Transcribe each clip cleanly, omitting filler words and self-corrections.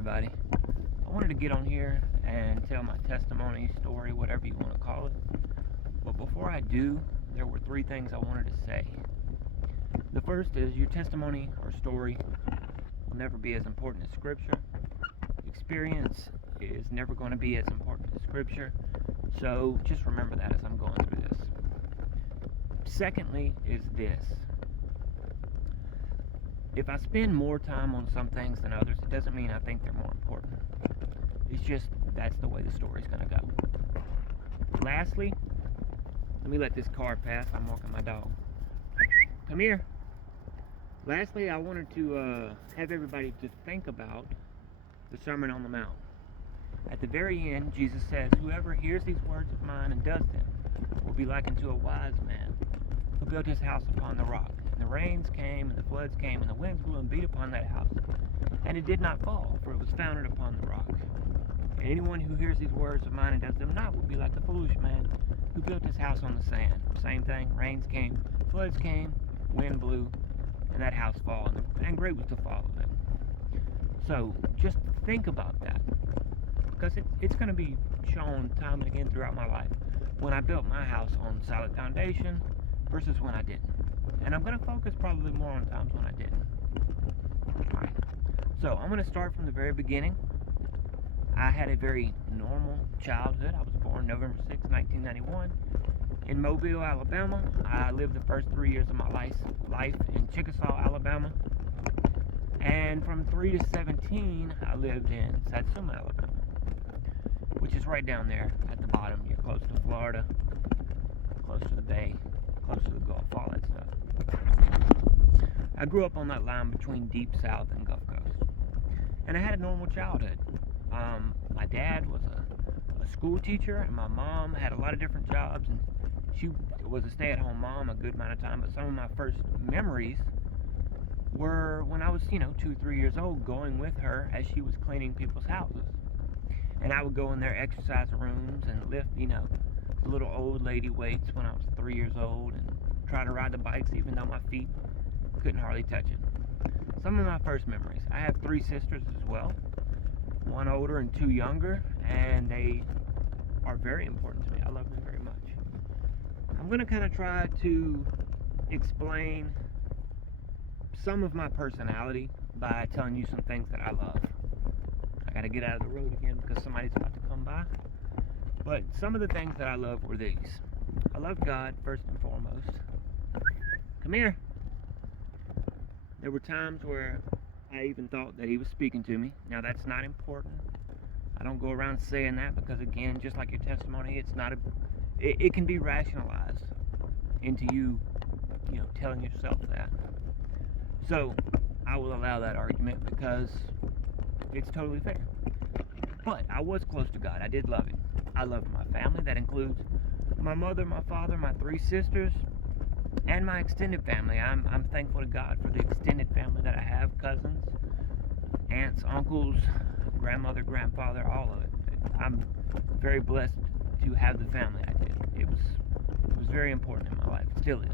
everybody. I wanted to get on here and tell my testimony, story, whatever you want to call it. But before I do, there were three things I wanted to say. The first is your testimony or story will never be as important as Scripture. Experience is never going to be as important as Scripture. So just remember that as I'm going through this. Secondly is this. If I spend more time on some things than others, it doesn't mean I think they're more important. It's just that's the way the story's going to go. Lastly, let me let this car pass. I'm walking my dog. Come here. Lastly, I wanted to have everybody to think about the Sermon on the Mount. At the very end, Jesus says, "Whoever hears these words of mine and does them will be likened to a wise man who built his house upon the rock. And the rains came, and the floods came, and the winds blew and beat upon that house. And it did not fall, for it was founded upon the rock. And anyone who hears these words of mine and does them not will be like the foolish man who built his house on the sand." Same thing, rains came, floods came, wind blew, and that house fell, and great was the fall of it. So just think about that, because it's going to be shown time and again throughout my life when I built my house on solid foundation versus when I didn't. And I'm going to focus probably more on times when I didn't. Alright, so I'm going to start from the very beginning. I had a very normal childhood. I was born November 6, 1991 in Mobile, Alabama. I lived the first 3 years of my life in Chickasaw, Alabama. And from 3 to 17, I lived in Satsuma, Alabama, which is right down there at the bottom. You're close to Florida, close to the bay, close to the Gulf, all that stuff. I grew up on that line between Deep South and Gulf Coast. And I had a normal childhood. My dad was a school teacher, and my mom had a lot of different jobs, and she was a stay-at-home mom a good amount of time. But some of my first memories were when I was, 2, 3 years old, going with her as she was cleaning people's houses. And I would go in their exercise rooms and lift, the little old lady weights when I was 3 years old, and try to ride the bikes even though my feet couldn't hardly touch it. Some of my first memories. I have 3 sisters as well, 1 older and 2 younger, and they are very important to me. I love them very much. I'm going to kind of try to explain some of my personality by telling you some things that I love. I got to get out of the road again because somebody's about to come by. But some of the things that I love were these. I love God first and foremost. Come here. There were times where I even thought that He was speaking to me. Now that's not important. I don't go around saying that because, again, just like your testimony, it can be rationalized into you telling yourself that. So I will allow that argument because it's totally fair. But I was close to God. I did love Him. I loved my family. That includes my mother, my father, my 3 sisters, and my extended family. I'm thankful to God for the extended family that I have. Cousins, aunts, uncles, grandmother, grandfather, all of it. I'm very blessed to have the family I did. It was very important in my life. It still is.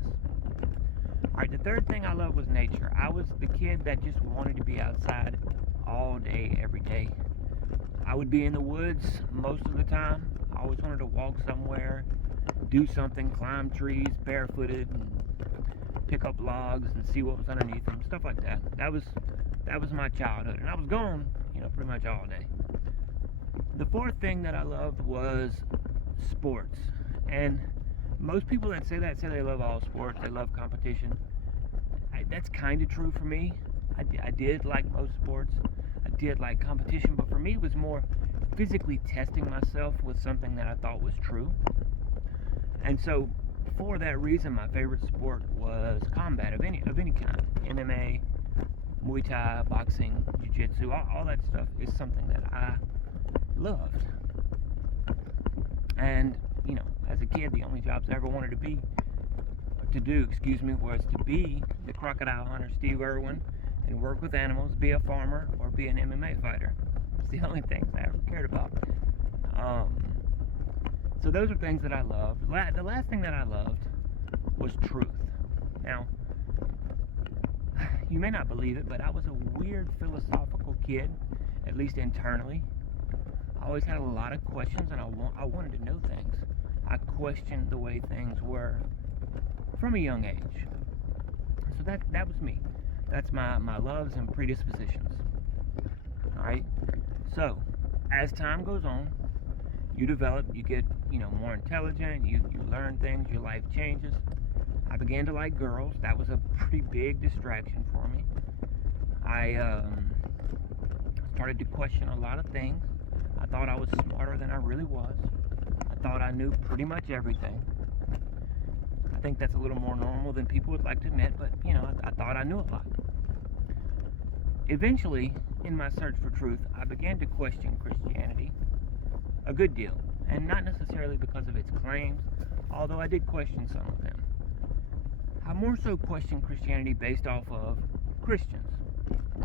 Alright, the third thing I loved was nature. I was the kid that just wanted to be outside all day, every day. I would be in the woods most of the time. I always wanted to walk somewhere, do something, climb trees barefooted, and pick up logs and see what was underneath them, stuff like that. That was my childhood, and I was gone, pretty much all day. The fourth thing that I loved was sports. And most people that say they love all sports, they love competition. That's kind of true for me. I did like most sports. I did like competition, but for me it was more physically testing myself with something that I thought was true. And so for that reason, my favorite sport was combat of any kind. MMA, Muay Thai, boxing, Jiu-Jitsu, all that stuff is something that I loved. And, as a kid, the only jobs I ever wanted to do was to be the crocodile hunter, Steve Irwin, and work with animals, be a farmer, or be an MMA fighter. It's the only things I ever cared about. So those are things that I loved. The last thing that I loved was truth. Now, you may not believe it, but I was a weird philosophical kid, at least internally. I always had a lot of questions, and I wanted to know things. I questioned the way things were from a young age. So that was me. That's my loves and predispositions. Alright? So, as time goes on, you develop, you get, more intelligent, you learn things, your life changes. I began to like girls. That was a pretty big distraction for me. I started to question a lot of things. I thought I was smarter than I really was. I thought I knew pretty much everything. I think that's a little more normal than people would like to admit, but, I thought I knew a lot. Eventually, in my search for truth, I began to question Christianity a good deal, and not necessarily because of its claims, although I did question some of them. I more so questioned Christianity based off of Christians.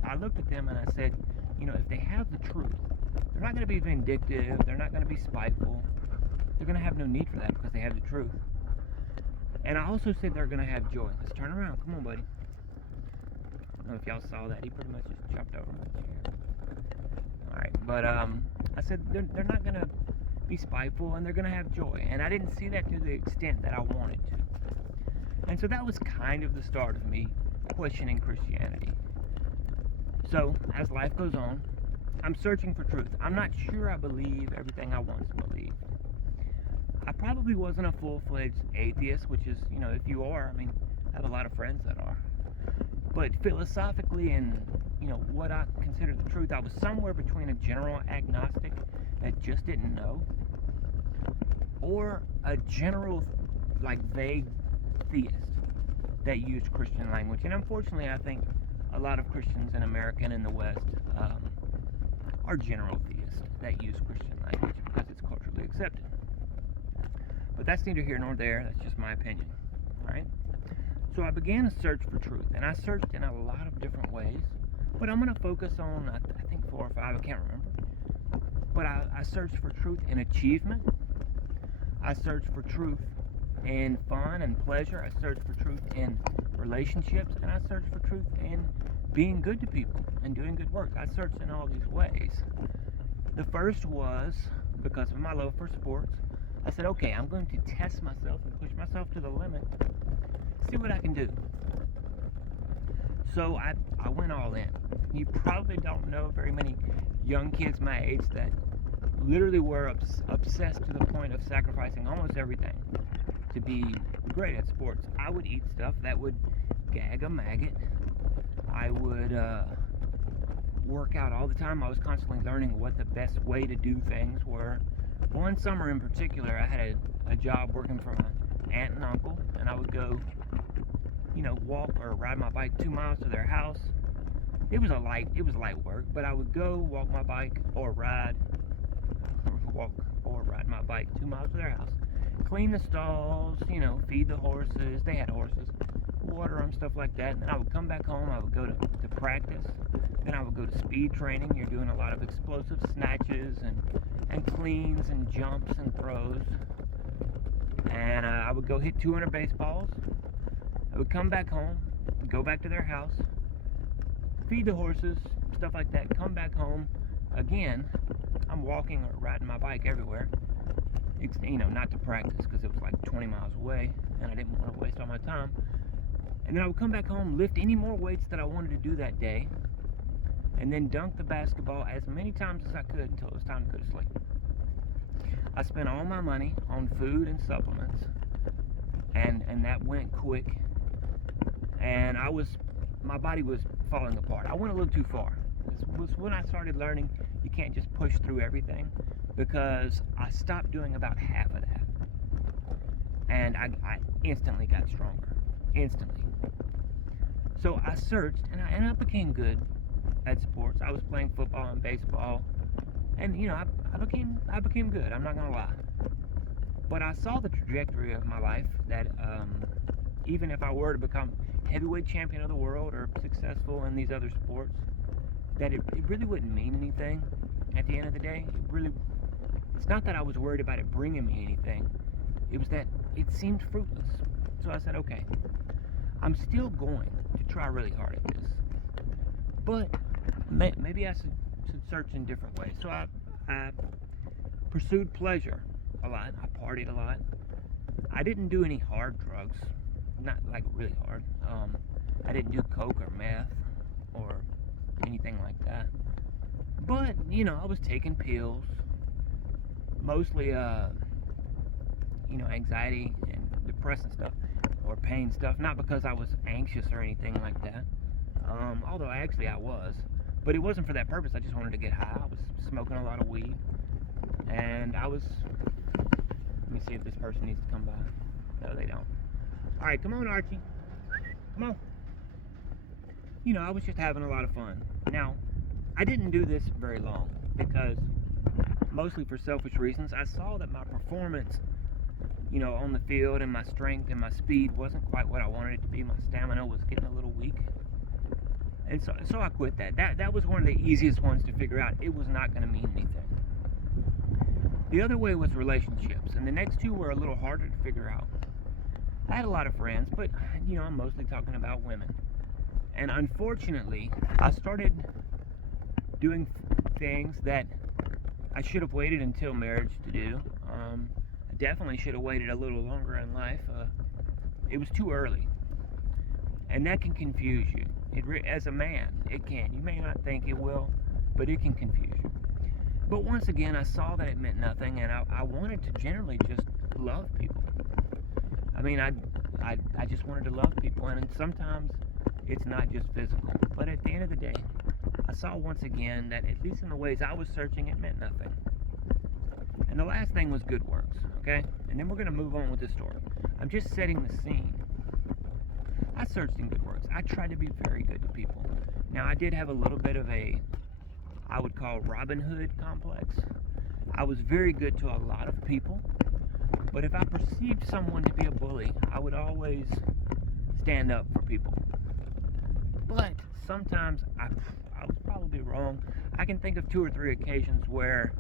I looked at them and I said, if they have the truth, they're not going to be vindictive, they're not going to be spiteful, they're going to have no need for that because they have the truth. And I also said they're going to have joy. Let's turn around. Come on, buddy. I don't know if y'all saw that. He pretty much just jumped over my chair. Alright, but I said they're not going to be spiteful and they're going to have joy. And I didn't see that to the extent that I wanted to. And so that was kind of the start of me questioning Christianity. So, as life goes on, I'm searching for truth. I'm not sure I believe everything I once believed. I probably wasn't a full-fledged atheist, which is, if you are, I have a lot of friends that are. But philosophically and, what I consider the truth, I was somewhere between a general agnostic that just didn't know, or a general, vague theist that used Christian language. And unfortunately, I think a lot of Christians in America and in the West are general theists that use Christian language because it's culturally accepted. But that's neither here nor there. That's just my opinion. Alright? So I began a search for truth, and I searched in a lot of different ways. But I'm going to focus on, I think 4 or 5, I can't remember. But I searched for truth in achievement. I searched for truth in fun and pleasure. I searched for truth in relationships, and I searched for truth in being good to people and doing good work. I searched in all these ways. The first was because of my love for sports. I said, okay, I'm going to test myself and push myself to the limit, see what I can do. So I went all in. You probably don't know very many young kids my age that literally were obsessed to the point of sacrificing almost everything to be great at sports. I would eat stuff that would gag a maggot. I would work out all the time. I was constantly learning what the best way to do things were. One summer in particular, I had a job working for my aunt and uncle, and I would go, walk or ride my bike 2 miles to their house. It was light work, but I would go walk my bike or ride my bike 2 miles to their house, clean the stalls, feed the horses. They had horses, water them, stuff like that. And then I would come back home. I would go to practice. Then I would go to speed training. You're doing a lot of explosive snatches and cleans and jumps and throws. And I would go hit 200 baseballs. I would come back home, go back to their house, feed the horses, stuff like that, come back home. Again, I'm walking or riding my bike everywhere. It's, not to practice because it was like 20 miles away and I didn't want to waste all my time. And then I would come back home, lift any more weights that I wanted to do that day, and then dunk the basketball as many times as I could until it was time to go to sleep. I spent all my money on food and supplements, and that went quick. And my body was falling apart. I went a little too far. This was when I started learning you can't just push through everything, because I stopped doing about half of that. And I instantly got stronger. Instantly. So I searched, and I became good at sports. I was playing football and baseball, and I became good. I'm not gonna lie. But I saw the trajectory of my life that even if I were to become heavyweight champion of the world or successful in these other sports, that it really wouldn't mean anything at the end of the day. It's not that I was worried about it bringing me anything. It was that it seemed fruitless. So I said, okay, I'm still going to try really hard at this. But maybe I should to search in different ways. So I pursued pleasure a lot. I partied a lot. I didn't do any hard drugs, not like really hard. I didn't do coke or meth or anything like that. But, you know, I was taking pills, mostly, anxiety and depressant stuff or pain stuff. Not because I was anxious or anything like that, although I was. But it wasn't for that purpose. I just wanted to get high. I was smoking a lot of weed, and I was... Let me see if this person needs to come by. No, they don't. All right, come on, Archie. Come on. You know, I was just having a lot of fun. Now, I didn't do this very long because, mostly for selfish reasons, I saw that my performance, on the field and my strength and my speed wasn't quite what I wanted it to be. My stamina was getting a little weak. And so I quit that. That was one of the easiest ones to figure out. It was not going to mean anything. The other way was relationships, and the next two were a little harder to figure out. I had a lot of friends, but, I'm mostly talking about women. And unfortunately, I started doing things that I should have waited until marriage to do. I definitely should have waited a little longer in life. It was too early. And that can confuse you. As a man, it can. You may not think it will, but it can confuse you. But once again, I saw that it meant nothing, and I wanted to generally just love people. I mean, I just wanted to love people, and sometimes it's not just physical. But at the end of the day, I saw once again that, at least in the ways I was searching, it meant nothing. And the last thing was good works, okay? And then we're going to move on with the story. I'm just setting the scene. I searched in good works. I tried to be very good to people. Now, I did have a little bit of I would call Robin Hood complex. I was very good to a lot of people, but if I perceived someone to be a bully, I would always stand up for people. But sometimes I was probably wrong. I can think of 2 or 3 occasions where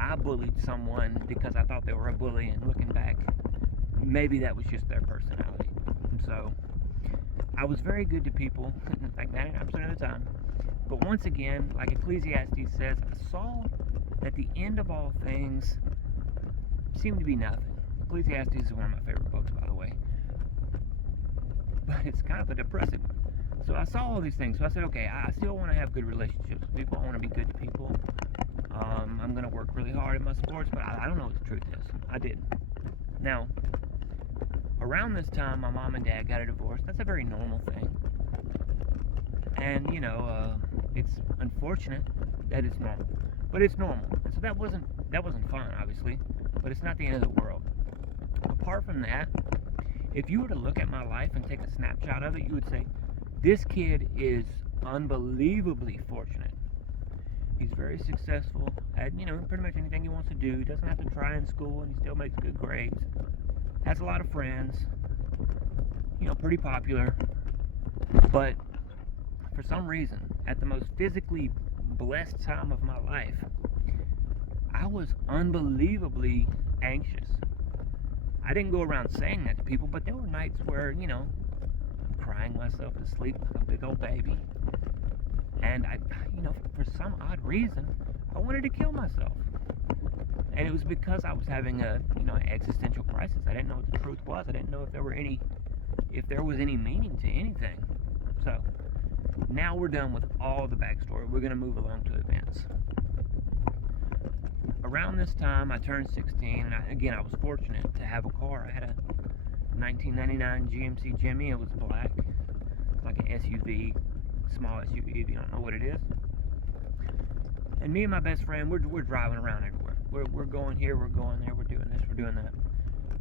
I bullied someone because I thought they were a bully, and looking back, maybe that was just their personality. And so I was very good to people, like 99% of the time. But once again, like Ecclesiastes says, I saw that the end of all things seemed to be nothing. Ecclesiastes is one of my favorite books, by the way. But it's kind of a depressing one. So I saw all these things. So I said, okay, I still want to have good relationships with people. I want to be good to people. I'm going to work really hard in my sports, but I don't know what the truth is. I didn't. Now, around this time, my mom and dad got a divorce. That's a very normal thing. And, it's unfortunate that it's normal. But it's normal. So that wasn't fun, obviously. But it's not the end of the world. Apart from that, if you were to look at my life and take a snapshot of it, you would say, this kid is unbelievably fortunate. He's very successful at, pretty much anything he wants to do. He doesn't have to try in school, and he still makes good grades. Has a lot of friends. Pretty popular. But for some reason, at the most physically blessed time of my life, I was unbelievably anxious. I didn't go around saying that to people, but there were nights where, I'm crying myself to sleep like a big old baby. And I, for some odd reason, I wanted to kill myself. And it was because I was having an existential crisis. I didn't know what the truth was. I didn't know if there was any meaning to anything. So, now we're done with all the backstory. We're going to move along to events. Around this time, I turned 16, and I was fortunate to have a car. I had a 1999 GMC Jimmy. It was black. It's like an SUV, small SUV if you don't know what it is. And me and my best friend, we're driving around everywhere. We're going here, we're going there, we're doing this, we're doing that.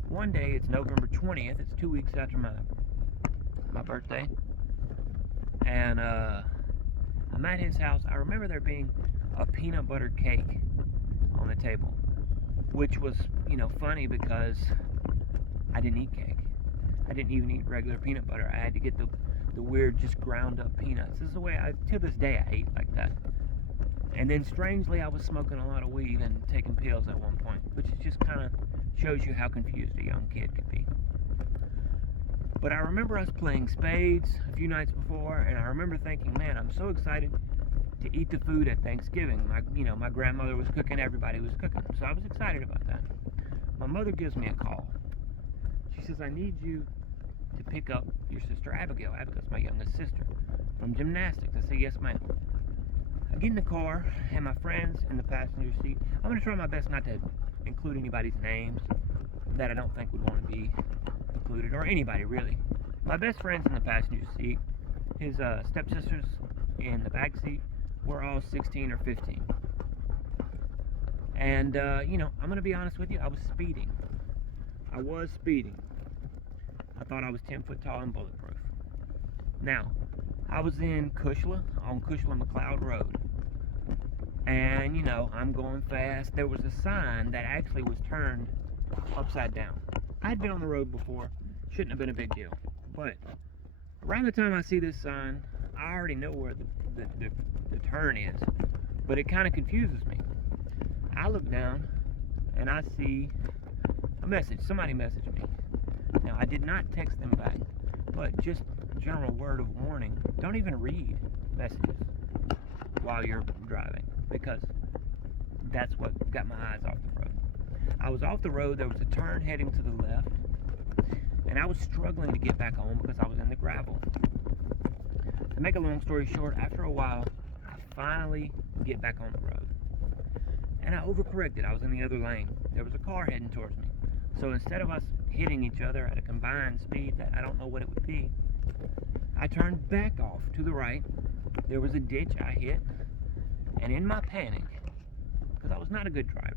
One day, it's November 20th. It's 2 weeks after my birthday. And I'm at his house. I remember there being a peanut butter cake on the table, which was, funny because I didn't eat cake. I didn't even eat regular peanut butter. I had to get the weird, just ground up peanuts. This is the way to this day, I eat like that. And then strangely, I was smoking a lot of weed and taking pills at one point, which just kind of shows you how confused a young kid could be. But I remember us playing spades a few nights before, and I remember thinking, man, I'm so excited to eat the food at Thanksgiving. My grandmother was cooking, everybody was cooking, so I was excited about that. My mother gives me a call. She says, I need you to pick up your sister Abigail. Abigail's my youngest sister, from gymnastics. I say, yes, ma'am. I get in the car, and my friends in the passenger seat. I'm going to try my best not to include anybody's names that I don't think would want to be included, or anybody, really. My best friends in the passenger seat, his stepsisters in the back seat, were all 16 or 15. And, I'm going to be honest with you, I was speeding. I thought I was 10 foot tall and bulletproof. Now, I was in Cushla, on Cushla-McLeod Road. And, I'm going fast. There was a sign that actually was turned upside down. I had been on the road before. Shouldn't have been a big deal. But around the time I see this sign, I already know where the turn is. But it kind of confuses me. I look down, and I see a message. Somebody messaged me. Now, I did not text them back, but just general word of warning, don't even read messages while you're driving, because that's what got my eyes off the road. I was off the road, there was a turn heading to the left, and I was struggling to get back home because I was in the gravel. To make a long story short, after a while, I finally get back on the road. And I overcorrected. I was in the other lane. There was a car heading towards me. So instead of us hitting each other at a combined speed that I don't know what it would be, I turned back off to the right. There was a ditch I hit. And in my panic, because I was not a good driver,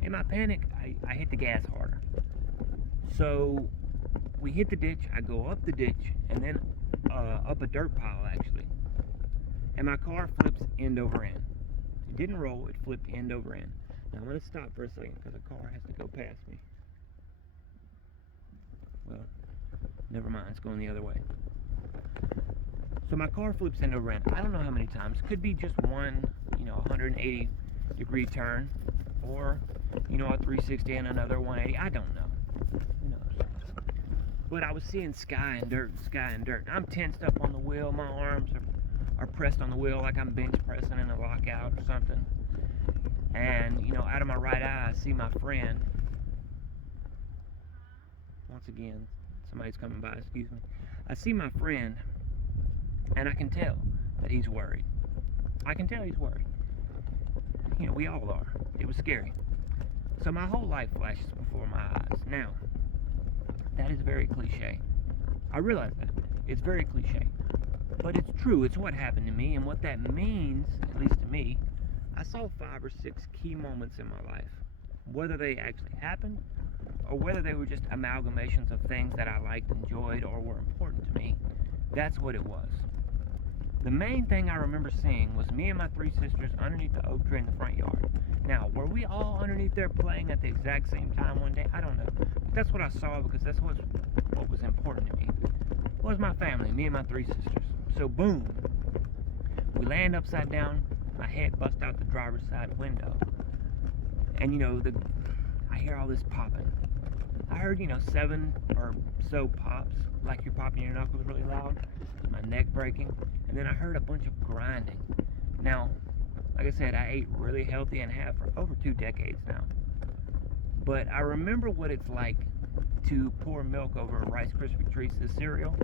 in my panic, I hit the gas harder. So we hit the ditch. I go up the ditch and then up a dirt pile, actually. And my car flips end over end. It didn't roll, it flipped end over end. Now I'm going to stop for a second because a car has to go past me. Well, never mind, it's going the other way. So my car flips end over end. I don't know how many times. Could be just one, 180 degree turn, or, a 360 and another 180. I don't know. Who knows? But I was seeing sky and dirt. I'm tensed up on the wheel. My arms are pressed on the wheel like I'm bench pressing in a lockout or something. And, out of my right eye, I see my friend. Once again, somebody's coming by, excuse me. I see my friend, and I can tell that he's worried. I can tell he's worried. We all are. It was scary. So my whole life flashes before my eyes. Now, that is very cliche. I realize that. It's very cliche. But it's true. It's what happened to me, and what that means, at least to me, I saw 5 or 6 key moments in my life. Whether they actually happened, or whether they were just amalgamations of things that I liked, enjoyed, or were important to me, that's what it was. The main thing I remember seeing was me and my 3 sisters underneath the oak tree in the front yard. Now, were we all underneath there playing at the exact same time one day? I don't know. But that's what I saw, because that's what was important to me. It was my family, me and my 3 sisters. So boom, we land upside down. My head busts out the driver's side window. And I hear all this popping. I heard 7 or so pops, like you're popping your knuckles really loud, my neck breaking, and then I heard a bunch of grinding. Now, like I said, I ate really healthy and have for over 2 decades now. But I remember what it's like to pour milk over a Rice Krispie Treats cereal.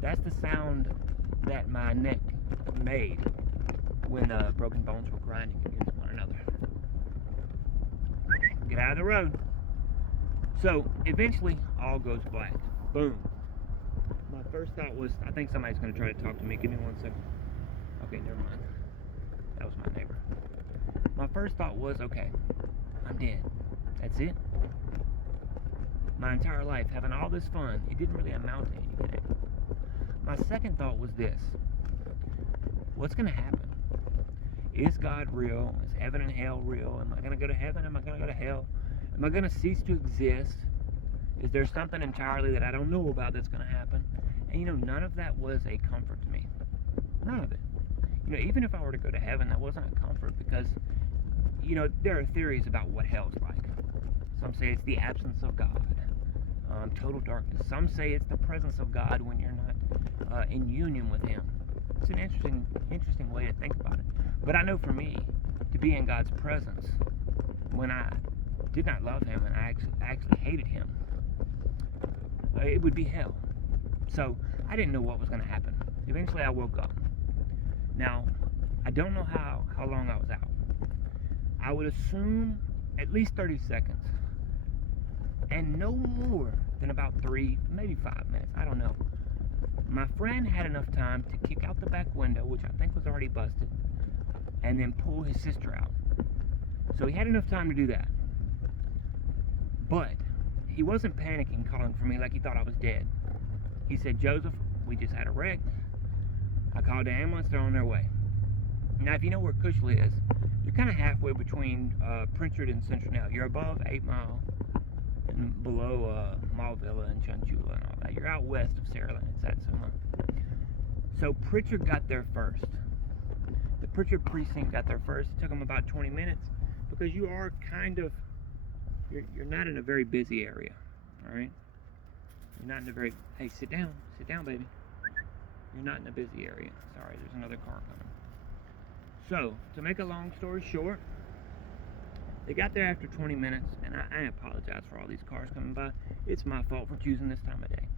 That's the sound that my neck made when the broken bones were grinding against one another. Get out of the road. So, eventually, all goes black. Boom. My first thought was, I think somebody's going to try to talk to me. Give me 1 second. Okay, never mind. That was my neighbor. My first thought was, okay, I'm dead. That's it. My entire life, having all this fun, it didn't really amount to anything. My second thought was this. What's going to happen? Is God real? Is heaven and hell real? Am I going to go to heaven? Am I going to go to hell? Am I going to cease to exist? Is there something entirely that I don't know about that's going to happen? And none of that was a comfort to me. None of it. Even if I were to go to heaven, that wasn't a comfort, because, there are theories about what hell's like. Some say it's the absence of God, total darkness. Some say it's the presence of God when you're not in union with Him. It's an interesting way to think about it. But I know for me, to be in God's presence when I did not love Him and I actually hated Him, it would be hell. So I didn't know what was going to happen. Eventually I woke up. Now, I don't know how long I was out. I would assume at least 30 seconds. And no more than about 3, maybe 5 minutes. I don't know. My friend had enough time to kick out the back window, which I think was already busted, and then pull his sister out. So he had enough time to do that. But he wasn't panicking, calling for me like he thought I was dead. He said, "Joseph, we just had a wreck. I called the ambulance, they're on their way." Now, if you know where Cushley is, you're kind of halfway between Pritchard and Central. You're above 8 Mile and below Malvilla and Chunchula and all that. You're out west of Saraland and Satsuma. So Pritchard got there first. The Pritchard precinct got there first. It took them about 20 minutes because you are kind of, you're not in a very busy area, all right? You're not in a very, hey, sit down, baby. You're not in a busy area. Sorry, there's another car coming. So, to make a long story short, they got there after 20 minutes, and I apologize for all these cars coming by. It's my fault for choosing this time of day.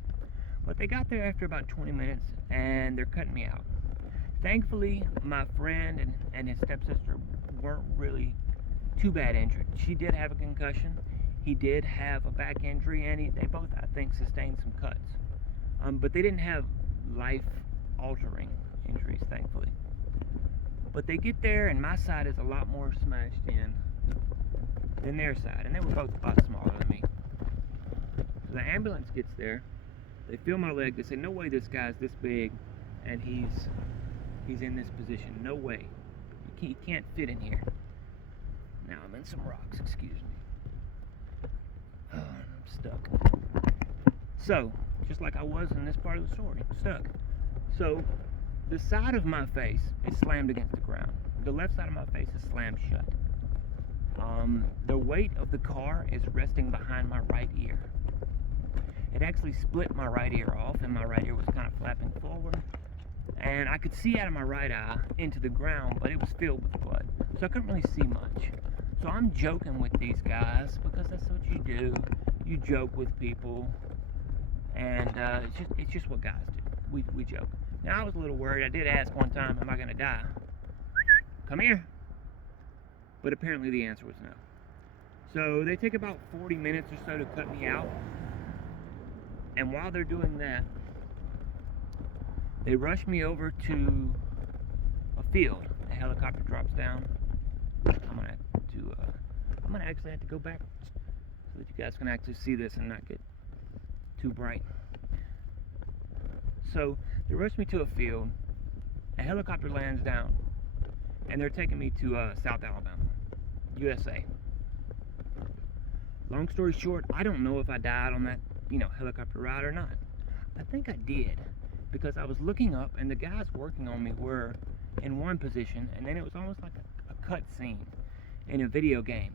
But they got there after about 20 minutes, and they're cutting me out. Thankfully, my friend and his stepsister weren't really too bad injured. She did have a concussion. He did have a back injury, and they both, I think, sustained some cuts. But they didn't have life-altering injuries, thankfully. But they get there, and my side is a lot more smashed in than their side, and they were both a lot smaller than me. So the ambulance gets there. They feel my leg. They say, "No way this guy's this big, and he's in this position. No way. He can't fit in here." Now I'm in some rocks. Excuse me. Oh, I'm stuck. So, just like I was in this part of the story, stuck. So, the side of my face is slammed against the ground. The left side of my face is slammed shut. The weight of the car is resting behind my right ear. It actually split my right ear off, and my right ear was kind of flapping forward. And I could see out of my right eye into the ground, but it was filled with blood. So I couldn't really see much. So I'm joking with these guys, because that's what you do. You joke with people, and it's just what guys do. We joke. Now, I was a little worried. I did ask one time, "Am I going to die?" "Come here." But apparently the answer was no. So they take about 40 minutes or so to cut me out. And while they're doing that, they rush me over to a field. A helicopter drops down. I'm gonna actually have to go backwards so that you guys can actually see this and not get too bright. So they rush me to a field. A helicopter lands down, and they're taking me to South Alabama, USA. Long story short, I don't know if I died on that, helicopter ride or not. I think I did, because I was looking up, and the guys working on me were in one position, and then it was almost like a cut scene in a video game.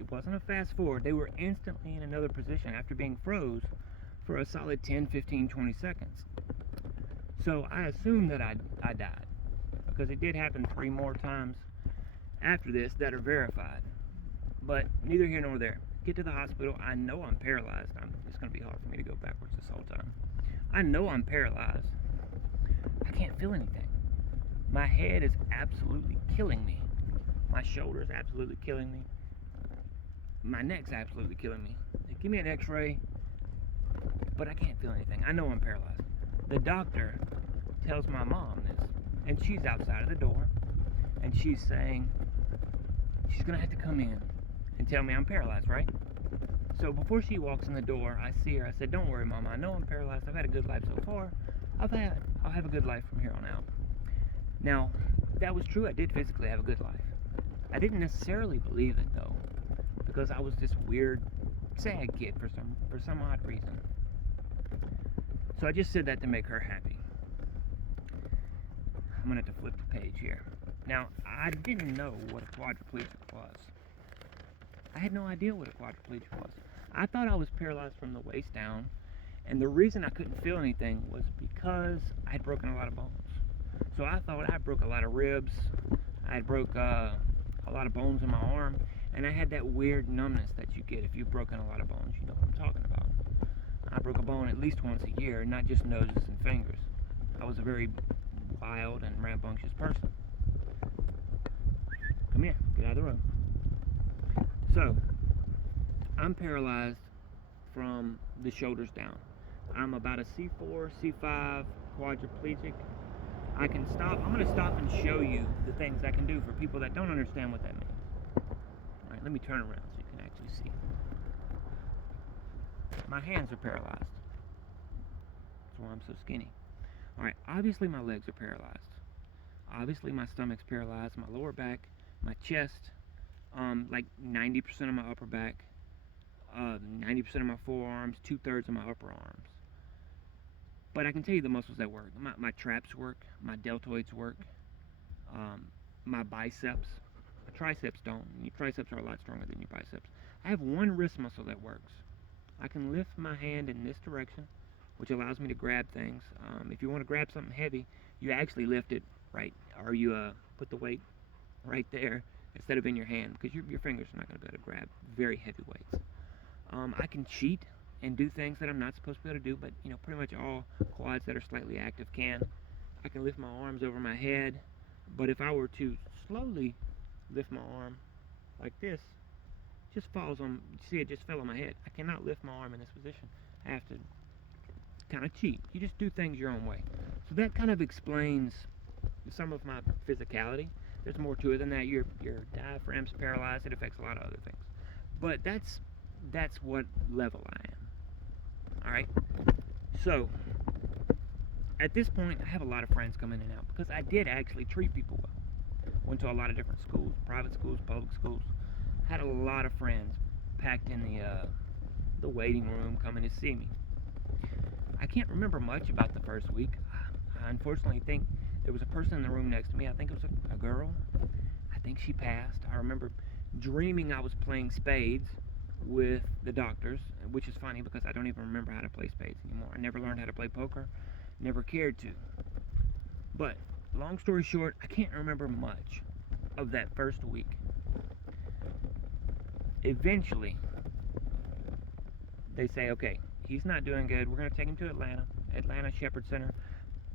It wasn't a fast forward. They were instantly in another position after being froze for a solid 10, 15, 20 seconds. So I assumed that I died, because it did happen 3 more times after this that are verified. But neither here nor there. Get to the hospital. I know I'm paralyzed. It's going to be hard for me to go backwards this whole time. I know I'm paralyzed. I can't feel anything. My head is absolutely killing me. My shoulder's absolutely killing me. My neck's absolutely killing me. They give me an x-ray, but I can't feel anything. I know I'm paralyzed. The doctor tells my mom this, and she's outside of the door, and she's saying she's going to have to come in and tell me I'm paralyzed, right? So before she walks in the door, I see her. I said, "Don't worry, Mama. I know I'm paralyzed. I've had a good life so far. I'll have a good life from here on out." Now, that was true. I did physically have a good life. I didn't necessarily believe it, though, because I was this weird, sad kid for some odd reason. So I just said that to make her happy. I'm going to have to flip the page here. Now, I didn't know what a quadriplegic was. I had no idea what a quadriplegic was. I thought I was paralyzed from the waist down, and the reason I couldn't feel anything was because I had broken a lot of bones. So I thought I broke a lot of ribs. I broke a lot of bones in my arm, and I had that weird numbness that you get if you've broken a lot of bones. You know what I'm talking about. I broke a bone at least once a year, not just noses and fingers. I was a very wild and rambunctious person. Come here, get out of the road. So, I'm paralyzed from the shoulders down. I'm about a C4, C5 quadriplegic. I can stop. I'm going to stop and show you the things I can do for people that don't understand what that means. Alright, let me turn around so you can actually see. My hands are paralyzed. That's why I'm so skinny. Alright, obviously my legs are paralyzed. Obviously my stomach's paralyzed, my lower back, my chest, like 90% of my upper back, 90% of my forearms, 2/3 of my upper arms. But I can tell you the muscles that work. My traps work, my deltoids work, my biceps. My triceps don't. Your triceps are a lot stronger than your biceps. I have one wrist muscle that works. I can lift my hand in this direction, which allows me to grab things. If you want to grab something heavy, you actually lift it right, or you put the weight right there instead of in your hand, because your fingers are not going to be able to grab very heavy weights. I can cheat and do things that I'm not supposed to be able to do, but you know, pretty much all quads that are slightly active can. I can lift my arms over my head, but if I were to slowly lift my arm like this, it just falls on, see, it just fell on my head. I cannot lift my arm in this position. I have to kind of cheat. You just do things your own way. So that kind of explains some of my physicality. There's more to it than that. Your diaphragm's paralyzed. It affects a lot of other things. But that's what level I am. Alright? So, at this point, I have a lot of friends come in and out because I did actually treat people well. Went to a lot of different schools, private schools, public schools. Had a lot of friends packed in the waiting room coming to see me. I can't remember much about the first week. I unfortunately think there was a person in the room next to me. I think it was a girl. I think she passed. I remember dreaming I was playing spades with the doctors, which is funny because I don't even remember how to play spades anymore. I never learned how to play poker, never cared to. But long story short, I can't remember much of that first week. Eventually, they say, okay, he's not doing good. We're going to take him to Atlanta Shepherd Center,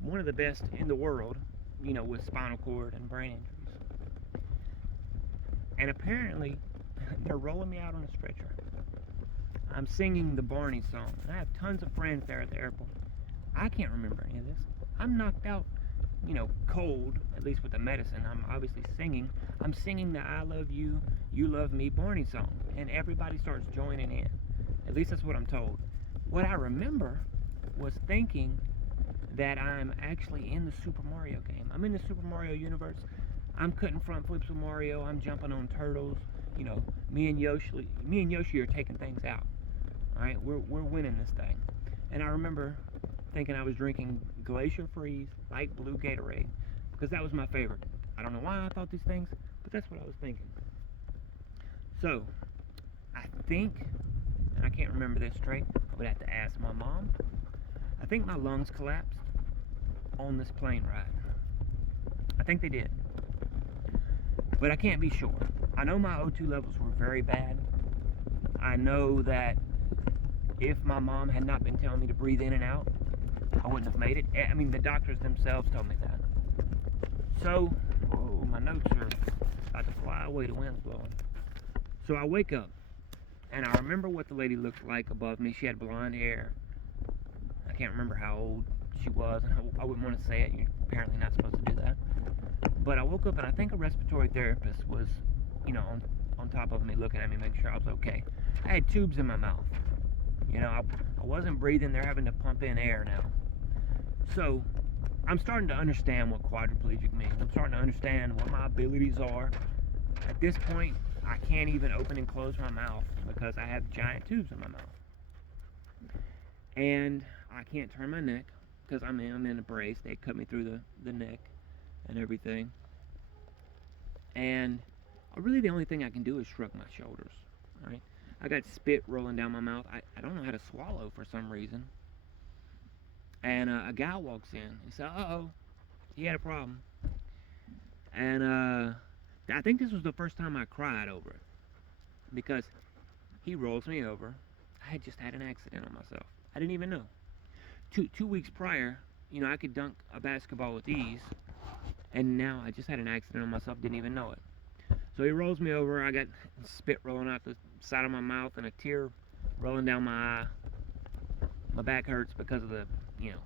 one of the best in the world, you know, with spinal cord and brain injuries. And apparently, they're rolling me out on a stretcher. I'm singing the Barney song, and I have tons of friends there at the airport. I can't remember any of this. I'm knocked out, you know, cold, at least with the medicine. I'm obviously singing. I'm singing the I Love You, You Love Me Barney song, and everybody starts joining in. At least that's what I'm told. What I remember was thinking that I'm actually in the Super Mario game. I'm in the Super Mario universe. I'm cutting front flips with Mario. I'm jumping on turtles. You know, me and Yoshi are taking things out. All right, we're winning this thing. And I remember thinking I was drinking Glacier Freeze light blue Gatorade because that was my favorite. I don't know why I thought these things, but that's what I was thinking. So, I think, and I can't remember this straight, I would have to ask my mom. I think my lungs collapsed on this plane ride. I think they did. But I can't be sure. I know my O2 levels were very bad. I know that if my mom had not been telling me to breathe in and out, I wouldn't have made it. I mean, the doctors themselves told me that. So, oh, my notes are about to fly away, the wind's blowing. So I wake up, and I remember what the lady looked like above me. She had blonde hair. I can't remember how old she was, and I wouldn't want to say it. You're apparently not supposed to do that. But I woke up, and I think a respiratory therapist was, you know, on top of me, looking at me, making sure I was okay. I had tubes in my mouth. You know, I wasn't breathing. They're having to pump in air now. So, I'm starting to understand what quadriplegic means. I'm starting to understand what my abilities are. At this point, I can't even open and close my mouth because I have giant tubes in my mouth. And I can't turn my neck because I'm in a brace. They cut me through the neck and everything. And really the only thing I can do is shrug my shoulders. Right? I got spit rolling down my mouth. I don't know how to swallow for some reason. And a guy walks in. He said, uh-oh. He had a problem. And I think this was the first time I cried over it. Because he rolls me over. I had just had an accident on myself. I didn't even know. Two weeks prior, you know, I could dunk a basketball with ease. And now I just had an accident on myself, didn't even know it. So he rolls me over. I got spit rolling out the side of my mouth and a tear rolling down my eye. My back hurts because of the, you know,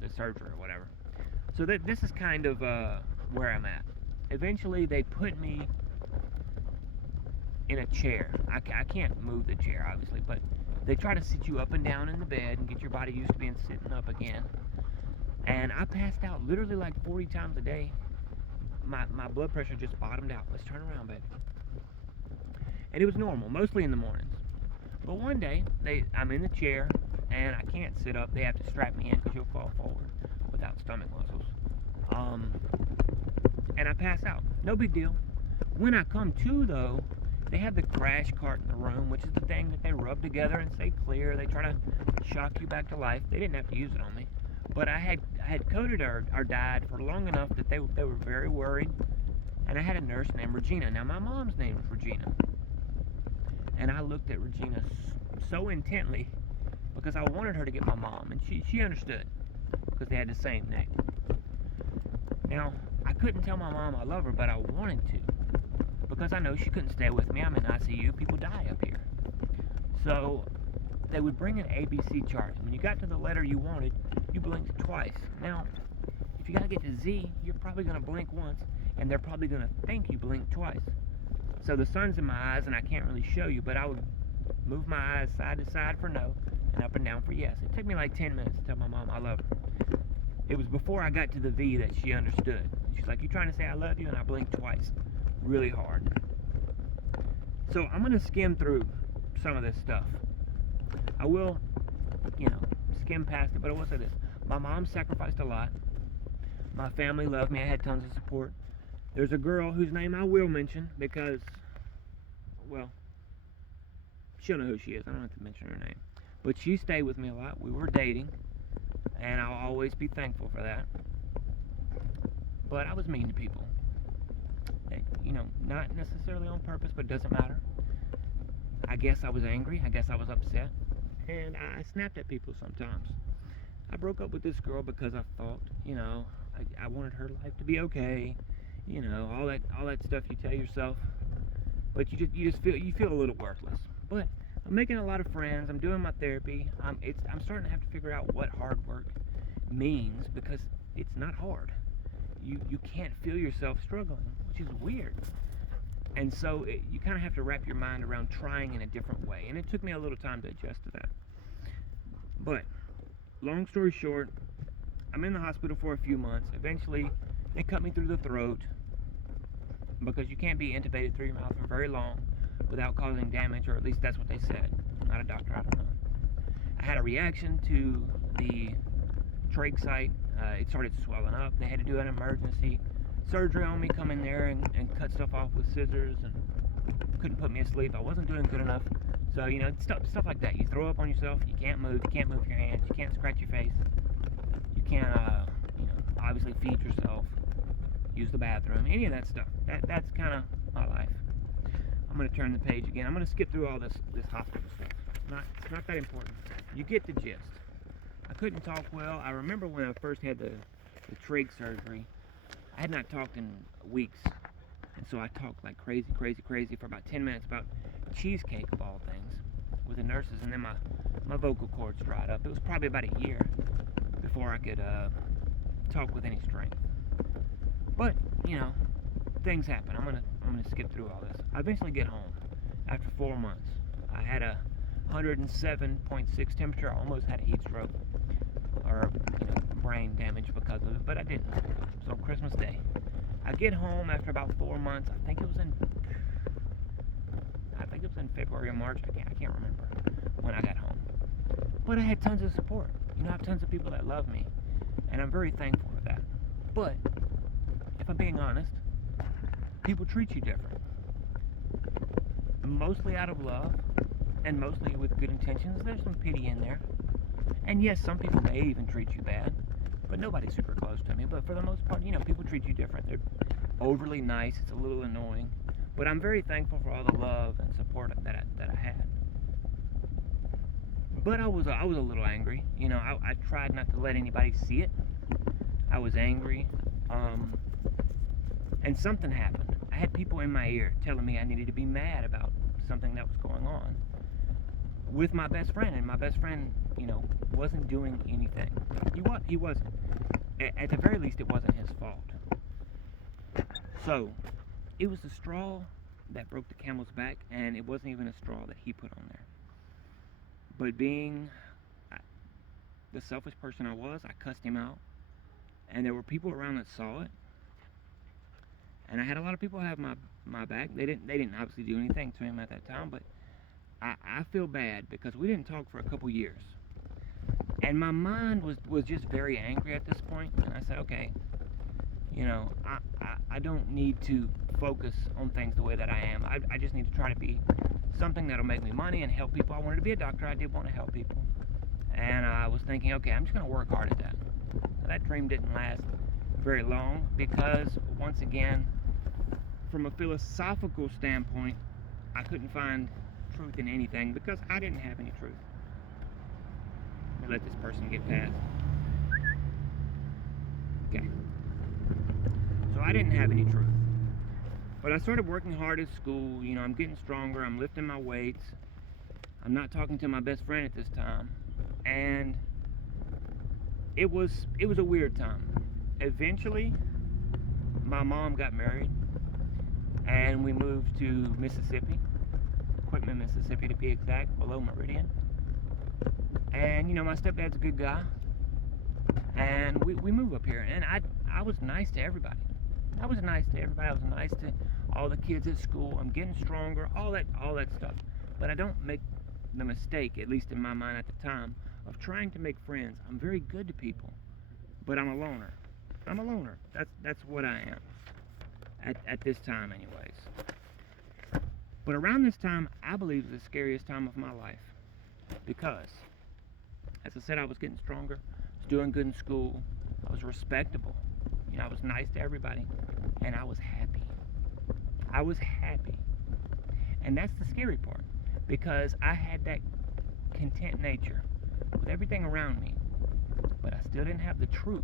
the surgery or whatever. So this is kind of where I'm at. Eventually they put me in a chair. I can't move the chair, obviously, but they try to sit you up and down in the bed and get your body used to being sitting up again. And I passed out literally like 40 times a day. My blood pressure just bottomed out. Let's turn around, baby. And it was normal, mostly in the mornings. But one day, I'm in the chair, and I can't sit up. They have to strap me in because you'll fall forward without stomach muscles. And I pass out. No big deal. When I come to, though, they have the crash cart in the room, which is the thing that they rub together and say clear. They try to shock you back to life. They didn't have to use it on me. But I had coded our dad for long enough that they were very worried. And I had a nurse named Regina. Now, my mom's name was Regina. And I looked at Regina so intently because I wanted her to get my mom. And she understood because they had the same name. Now, I couldn't tell my mom I love her, but I wanted to. Because I know she couldn't stay with me. I'm in ICU. People die up here. So they would bring an ABC chart. When you got to the letter you wanted, you blinked twice. Now, if you got to get to Z, you're probably going to blink once, and they're probably going to think you blinked twice. So the sun's in my eyes, and I can't really show you, but I would move my eyes side to side for no, and up and down for yes. It took me like 10 minutes to tell my mom I love her. It was before I got to the V that she understood. She's like, you trying to say I love you? And I blinked twice. Really hard. So I'm going to skim through some of this stuff. I will, you know, skim past it, but I will say this. My mom sacrificed a lot. My family loved me. I had tons of support. There's a girl whose name I will mention because, well, she'll know who she is. I don't have to mention her name. But she stayed with me a lot. We were dating, and I'll always be thankful for that. But I was mean to people. You know, not necessarily on purpose, but it doesn't matter. I guess I was angry. I guess I was upset. And I snapped at people sometimes. I broke up with this girl because I thought, you know, I wanted her life to be okay. You know, all that stuff you tell yourself. But you just feel a little worthless. But I'm making a lot of friends. I'm doing my therapy. I'm starting to have to figure out what hard work means because it's not hard. You can't feel yourself struggling, which is weird. And so you kind of have to wrap your mind around trying in a different way. And it took me a little time to adjust to that. But, long story short, I'm in the hospital for a few months. Eventually, they cut me through the throat because you can't be intubated through your mouth for very long without causing damage, or at least that's what they said. I'm not a doctor, I don't know. I had a reaction to the trach site. It started swelling up. They had to do an emergency surgery on me, come in there and cut stuff off with scissors, and couldn't put me to sleep. I wasn't doing good enough. So, you know, stuff like that. You throw up on yourself, you can't move your hands, you can't scratch your face, you can't, you know, obviously feed yourself, use the bathroom, any of that stuff. That's kind of my life. I'm going to turn the page again. I'm going to skip through all this hospital stuff. It's not that important. You get the gist. I couldn't talk well. I remember when I first had the trach surgery, I had not talked in weeks. And so I talked like crazy for about 10 minutes about cheesecake of all things with the nurses, and then my vocal cords dried up. It was probably about a year before I could talk with any strength. But, you know, things happen. I'm gonna skip through all this. I eventually get home after 4 months. I had a 107.6 temperature. I almost had a heat stroke or, you know, brain damage because of it, but I didn't. So on Christmas Day, I get home after about 4 months. I think it was in February or March. I can't remember when I got home. But I had tons of support. You know, I have tons of people that love me, and I'm very thankful for that. But if I'm being honest, people treat you different. Mostly out of love, and mostly with good intentions. There's some pity in there. And yes, some people may even treat you bad. but nobody's super close to me. But for the most part, people treat you different. They're overly nice. It's a little annoying, but I'm very thankful for all the love and support that I had. But I was a little angry. I tried not to let anybody see it. I was angry, and something happened. I had people in my ear telling me I needed to be mad about something that was going on with my best friend, and my best friend, wasn't doing anything. He wasn't. At the very least, it wasn't his fault. So, it was the straw that broke the camel's back, and it wasn't even a straw that he put on there. But being the selfish person I was, I cussed him out, and there were people around that saw it, and I had a lot of people have my back. They didn't obviously do anything to him at that time, but I feel bad because we didn't talk for a couple years. And my mind was just very angry at this point, and I said, okay, I don't need to focus on things the way that I am. I just need to try to be something that'll make me money and help people. I wanted to be a doctor. I did want to help people. And I was thinking, okay, I'm just going to work hard at that. That dream didn't last very long because, once again, from a philosophical standpoint, I couldn't find truth in anything because I didn't have any truth. Let me let this person get past. Okay. So I didn't have any truth. But I started working hard at school. I'm getting stronger. I'm lifting my weights. I'm not talking to my best friend at this time. And it was a weird time. Eventually, my mom got married, and we moved to Mississippi, Quitman, Mississippi to be exact, below Meridian. And my stepdad's a good guy, and we moved up here. And I was nice to everybody. I was nice to all the kids at school. I'm getting stronger, all that stuff. But I don't make the mistake, at least in my mind at the time, of trying to make friends. I'm very good to people, but I'm a loner. That's what I am at this time, anyways. But around this time, I believe, is the scariest time of my life because, as I said, I was getting stronger. I was doing good in school. I was respectable. I was nice to everybody, and I was happy. And that's the scary part, because I had that content nature with everything around me, but I still didn't have the truth.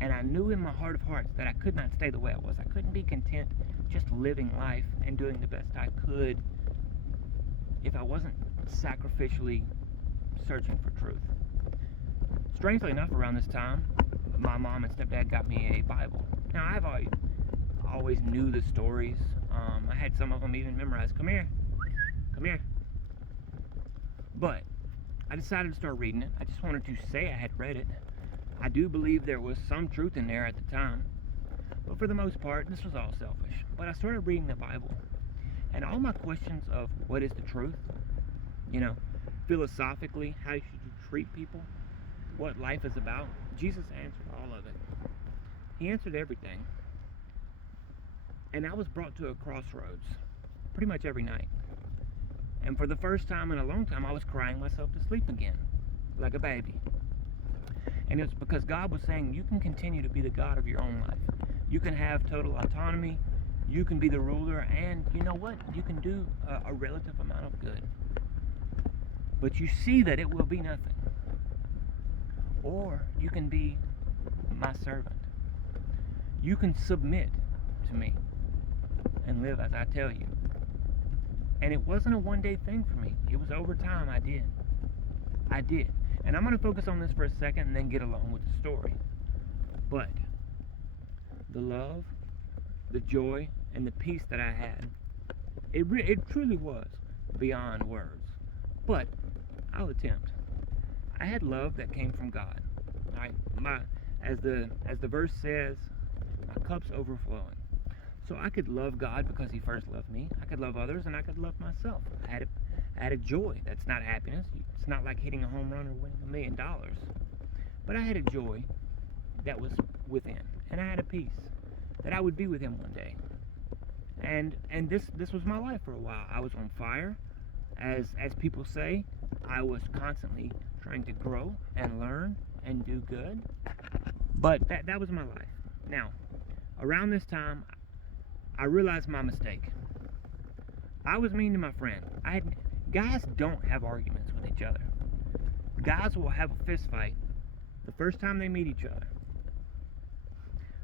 And I knew in my heart of hearts that I could not stay the way I was. I couldn't be content just living life and doing the best I could if I wasn't sacrificially searching for truth. Strangely enough, around this time, my mom and stepdad got me a Bible. Now, I've always knew the stories. I had some of them even memorized. Come here. But I decided to start reading it. I just wanted to say I had read it. I do believe there was some truth in there at the time. But for the most part, this was all selfish. But I started reading the Bible. And all my questions of what is the truth, philosophically, how should you treat people, what life is about, Jesus answered all of it. He answered everything. And I was brought to a crossroads pretty much every night. And for the first time in a long time, I was crying myself to sleep again, like a baby. And it was because God was saying, you can continue to be the God of your own life. You can have total autonomy. You can be the ruler. And you know what? You can do a relative amount of good. But you see that it will be nothing. Or you can be my servant. You can submit to me and live as I tell you. And it wasn't a one-day thing for me. It was over time. I did. And I'm going to focus on this for a second and then get along with the story. But the love, the joy, and the peace that I had, it truly was beyond words. But I'll attempt. I had love that came from God. Right? As the verse says, my cup's overflowing. So I could love God because He first loved me. I could love others, and I could love myself. I had a joy. That's not happiness. It's not like hitting a home run or winning $1 million. But I had a joy that was within, and I had a peace that I would be with Him one day. And this was my life for a while. I was on fire, as people say. I was constantly trying to grow and learn and do good. But that was my life. Now, around this time, I realized my mistake. I was mean to my friend. Guys don't have arguments with each other. Guys will have a fist fight the first time they meet each other.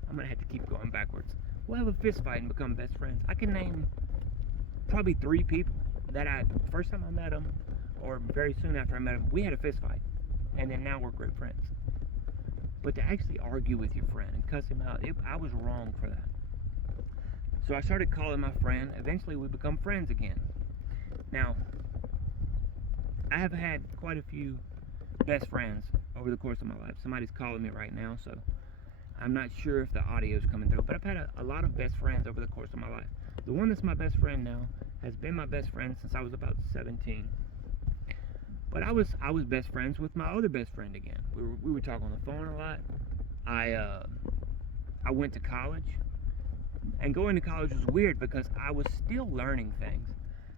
I'm going to have to keep going backwards. We'll have a fist fight and become best friends. I can name probably 3 people that first time I met them, or very soon after I met them, we had a fist fight. And then now we're great friends. But to actually argue with your friend and cuss him out, I was wrong for that. So I started calling my friend. Eventually we become friends again. Now, I have had quite a few best friends over the course of my life. Somebody's calling me right now, so I'm not sure if the audio's coming through. But I've had a lot of best friends over the course of my life. The one that's my best friend now has been my best friend since I was about 17. But I was best friends with my other best friend again. We would talk on the phone a lot. I went to college. And going to college was weird because I was still learning things.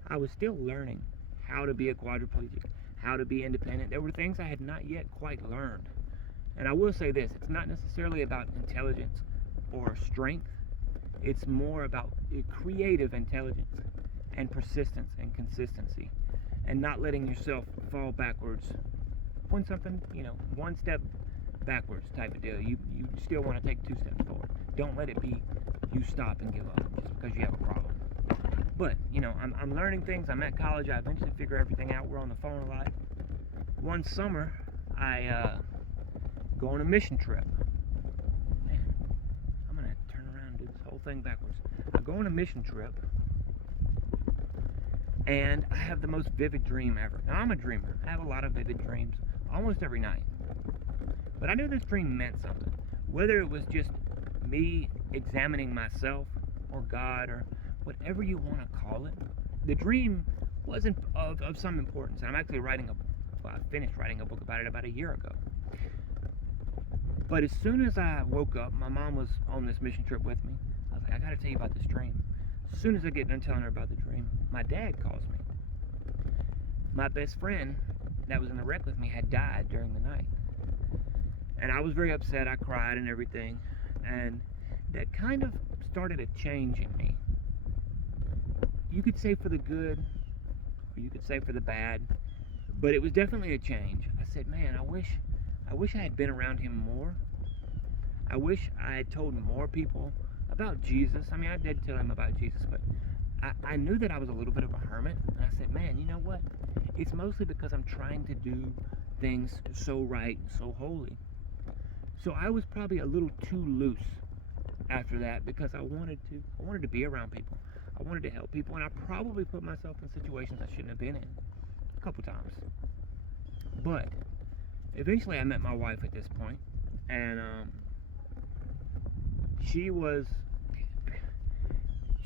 I was still learning how to be a quadriplegic, how to be independent. There were things I had not yet quite learned. And I will say this, it's not necessarily about intelligence or strength. It's more about creative intelligence and persistence and consistency and not letting yourself fall backwards when something, one step backwards type of deal. You still want to take 2 steps forward. Don't let it be you stop and give up just because you have a problem. But, I'm learning things. I'm at college. I eventually figure everything out. We're on the phone a lot. One summer, I go on a mission trip. Man, I'm going to turn around and do this whole thing backwards. I go on a mission trip, and I have the most vivid dream ever. Now, I'm a dreamer. I have a lot of vivid dreams almost every night. But I knew this dream meant something. Whether it was just me examining myself or God or whatever you want to call it, the dream wasn't of some importance. I'm actually I finished writing a book about it about a year ago. But as soon as I woke up, my mom was on this mission trip with me. I was like, I got to tell you about this dream. As soon as I get done telling her about the dream, my dad calls me. My best friend that was in the wreck with me had died during the night. And I was very upset. I cried and everything. And that kind of started a change in me. You could say for the good, or you could say for the bad, but it was definitely a change. I said, man, I wish I had been around him more. I wish I had told more people about Jesus. I mean, I did tell him about Jesus, but I knew that I was a little bit of a hermit. And I said, man, you know what? It's mostly because I'm trying to do things so right and so holy. So I was probably a little too loose after that because I wanted to be around people. I wanted to help people, and I probably put myself in situations I shouldn't have been in a couple times. But eventually I met my wife at this point, and she was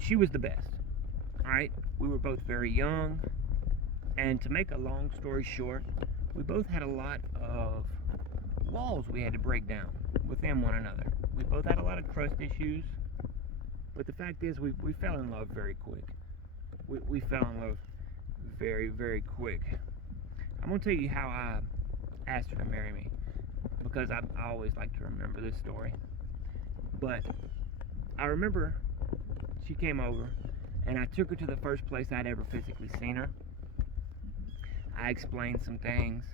the best. All right, we were both very young, and to make a long story short, we both had a lot of walls we had to break down within one another. We both had a lot of trust issues, but the fact is we fell in love very quick. We fell in love very, very quick. I'm going to tell you how I asked her to marry me, because I always like to remember this story. But I remember she came over, and I took her to the first place I'd ever physically seen her. I explained some things.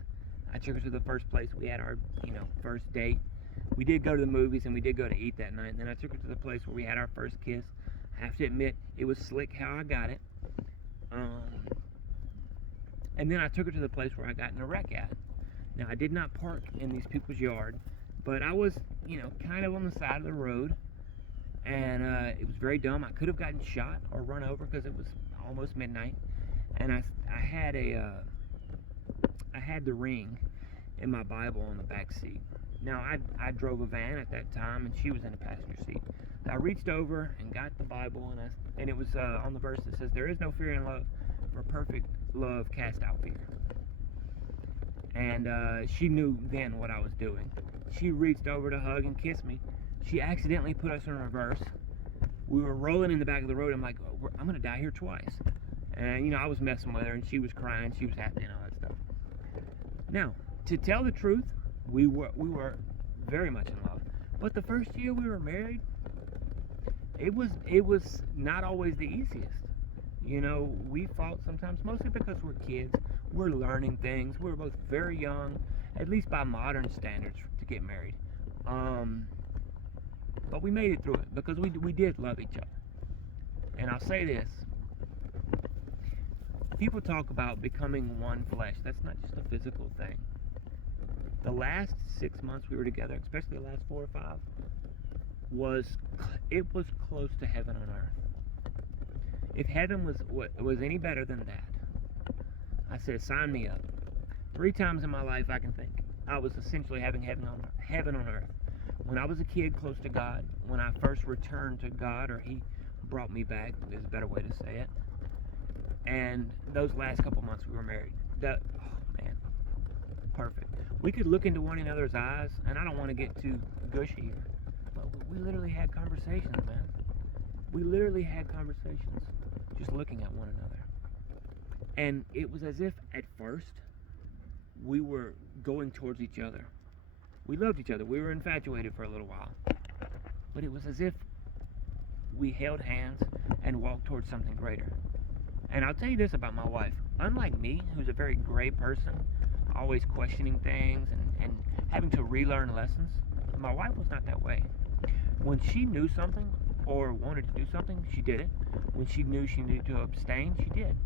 I took her to the first place we had our, first date. We did go to the movies, and we did go to eat that night. And then I took her to the place where we had our first kiss. I have to admit, it was slick how I got it. And then I took her to the place where I got in a wreck at. Now, I did not park in these people's yard, but I was, kind of on the side of the road. And it was very dumb. I could have gotten shot or run over because it was almost midnight. And I had the ring in my Bible on the back seat. Now, I drove a van at that time, and she was in the passenger seat. I reached over and got the Bible, and it was on the verse that says, "There is no fear in love, for perfect love cast out fear." And she knew then what I was doing. She reached over to hug and kiss me. She accidentally put us in reverse. We were rolling in the back of the road. I'm like, I'm going to die here twice. And, I was messing with her, and she was crying. She was happy and all that stuff. Now, to tell the truth, We were very much in love. But the first year we were married, it was not always the easiest. You know, we fought sometimes, mostly because we're kids. We're learning things. We're both very young, at least by modern standards, to get married. Um, but we made it through it because we did love each other. And I'll say this: people talk about becoming one flesh. That's not just a physical thing. The last 6 months we were together, especially the last 4 or 5, was it was close to heaven on earth. If heaven was any better than that, I said, sign me up. 3 times in my life I can think I was essentially having heaven on earth. When I was a kid close to God, when I first returned to God, or He brought me back, is a better way to say it. And those last couple months we were married. Oh man, perfect. We could look into one another's eyes, and I don't want to get too gushy here, but we literally had conversations, man. We literally had conversations just looking at one another. And it was as if at first we were going towards each other. We loved each other. We were infatuated for a little while. But it was as if we held hands and walked towards something greater. And I'll tell you this about my wife. Unlike me, who's a very gray person, always questioning things and having to relearn lessons, my wife was not that way. When she knew something or wanted to do something, she did it. When she knew she needed to abstain, she did.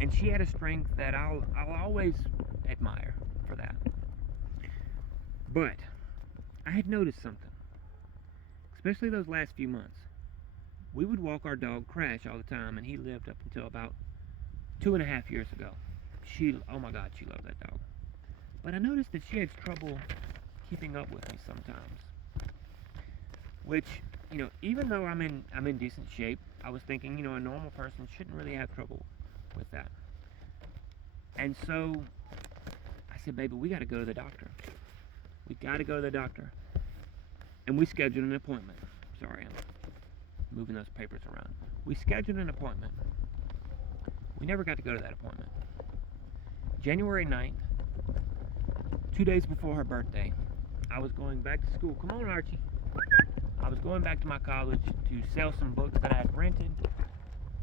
And she had a strength that I'll always admire for that. But I had noticed something, especially those last few months. We would walk our dog Crash all the time, and he lived up until about 2.5 years ago. Oh my God, she loved that dog. But I noticed that she had trouble keeping up with me sometimes. Which, even though I'm in decent shape, I was thinking, a normal person shouldn't really have trouble with that. And so I said, baby, we got to go to the doctor. We got to go to the doctor. And we scheduled an appointment. Sorry, I'm moving those papers around. We scheduled an appointment. We never got to go to that appointment. January 9th, 2 days before her birthday, I was going back to school. Come on, Archie. I was going back to my college to sell some books that I had rented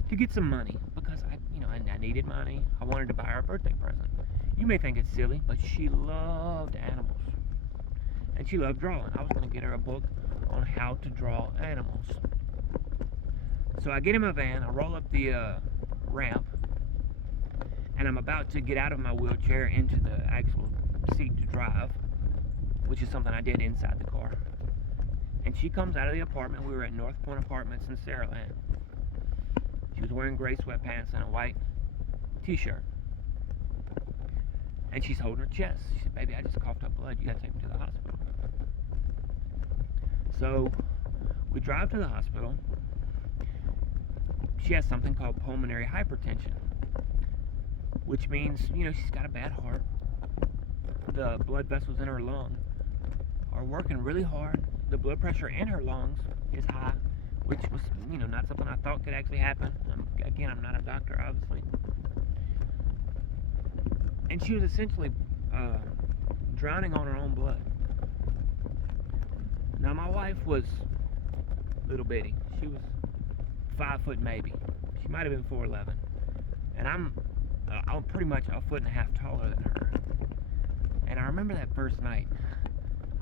to get some money because I needed money. I wanted to buy her a birthday present. You may think it's silly, but she loved animals. And she loved drawing. I was going to get her a book on how to draw animals. So I get in my van, I roll up the ramp, and I'm about to get out of my wheelchair into the actual seat to drive, which is something I did inside the car. And she comes out of the apartment. We were at North Point Apartments in Saraland. She was wearing gray sweatpants and a white t-shirt. And she's holding her chest. She said, baby, I just coughed up blood. You gotta take me to the hospital. So we drive to the hospital. She has something called pulmonary hypertension, which means, she's got a bad heart. The blood vessels in her lung are working really hard. The blood pressure in her lungs is high, which was, not something I thought could actually happen. Again, I'm not a doctor, obviously. And she was essentially drowning on her own blood. Now, my wife was little bitty. She was 5 foot maybe. She might have been 4'11". And I'm pretty much 1.5 foot taller than her. And I remember that first night.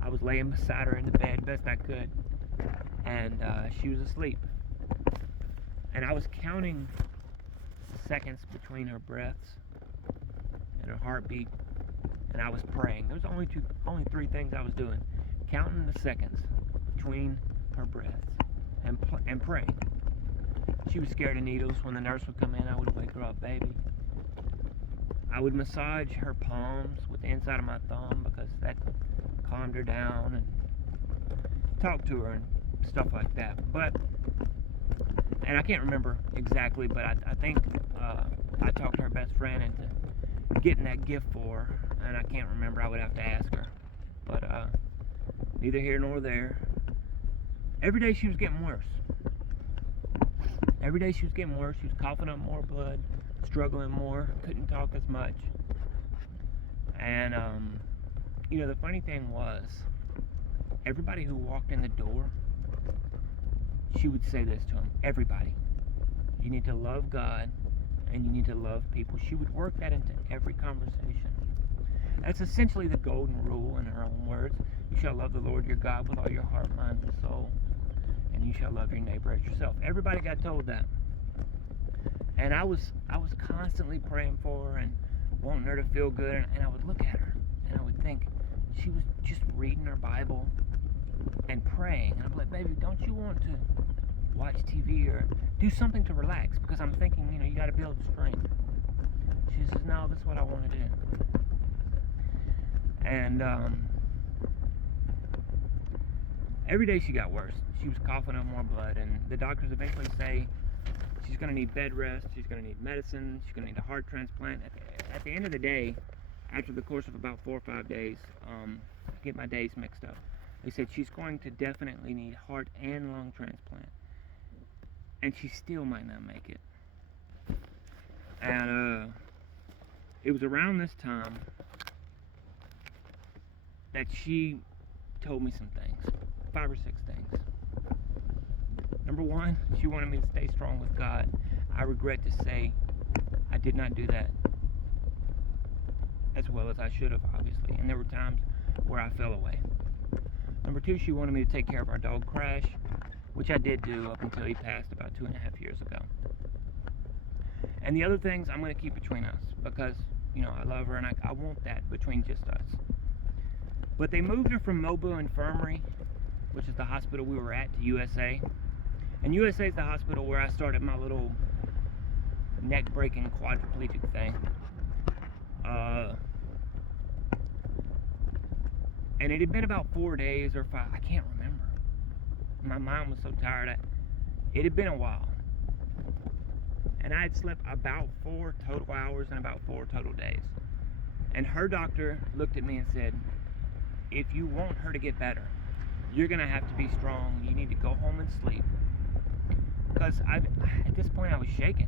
I was laying beside her in the bed best I could, and she was asleep. And I was counting seconds between her breaths and her heartbeat, and I was praying. There was only 3 things I was doing: counting the seconds between her breaths and praying. She was scared of needles. When the nurse would come in, I would wake her up, baby. I would massage her palms with the inside of my thumb because that calmed her down, and talk to her and stuff like that. And I can't remember exactly, but I think I talked to her best friend into getting that gift for her, and I can't remember. I would have to ask her, but neither here nor there. Every day she was getting worse. Every day she was getting worse. She was coughing up more blood, struggling more, couldn't talk as much. And the funny thing was, everybody who walked in the door, she would say this to them. Everybody. You need to love God, and you need to love people. She would work that into every conversation. That's essentially the golden rule in her own words. You shall love the Lord your God with all your heart, mind, and soul, and you shall love your neighbor as yourself. Everybody got told that. And I was constantly praying for her and wanting her to feel good, and I would look at her, and I would think, she was just reading her Bible and praying. And I'm like, baby, don't you want to watch TV or do something to relax? Because I'm thinking, you got to build strength. She says, no, this is what I want to do. And every day she got worse. She was coughing up more blood, and the doctors eventually say she's going to need bed rest, she's going to need medicine, she's going to need a heart transplant. At the end of the day, after the course of about 4 or 5 days, I get my days mixed up, they said she's going to definitely need heart and lung transplant, and she still might not make it. And it was around this time that she told me some things, 5 or 6 things. Number one, she wanted me to stay strong with God. I regret to say I did not do that as well as I should have, obviously, and there were times where I fell away. Number two, she wanted me to take care of our dog Crash, which I did do up until he passed about 2.5 years ago. And the other things I'm going to keep between us, because I love her and I want that between just us. But they moved her from Mobile Infirmary, which is the hospital we were at, to USA. And USA is the hospital where I started my little neck-breaking quadriplegic thing. And it had been about 4 days or 5, I can't remember. My mind was so tired. It had been a while. And I had slept about 4 total hours in about 4 total days. And her doctor looked at me and said, if you want her to get better, you're going to have to be strong. You need to go home and sleep. Because at this point I was shaking.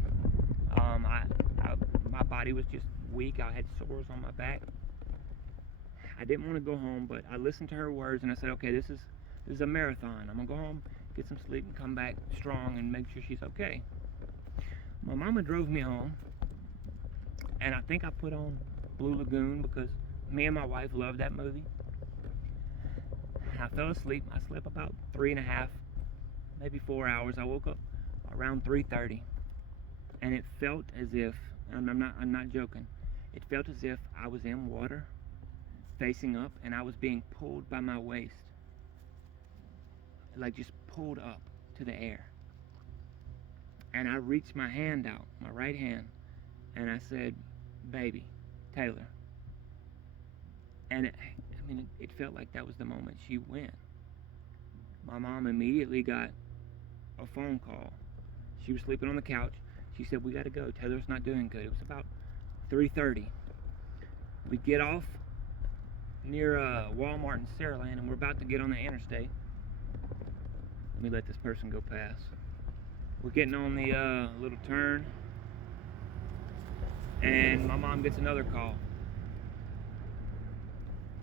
My body was just weak. I had sores on my back. I didn't want to go home, but I listened to her words and I said, okay, this is a marathon. I'm going to go home, get some sleep, and come back strong and make sure she's okay. My mama drove me home, and I think I put on Blue Lagoon because me and my wife loved that movie. I fell asleep. I slept about 3.5, maybe 4 hours. I woke up around 3:30, and it felt as if, and I'm not joking, it felt as if I was in water, facing up, and I was being pulled by my waist, like just pulled up to the air. And I reached my hand out, my right hand, and I said, baby, Taylor. And it felt like that was the moment she went. My mom immediately got a phone call. She was sleeping on the couch. She said, we got to go. Taylor's not doing good. It was about 3:30. We get off near Walmart in Saraland, and we're about to get on the interstate. Let me let this person go past. We're getting on the little turn, and my mom gets another call.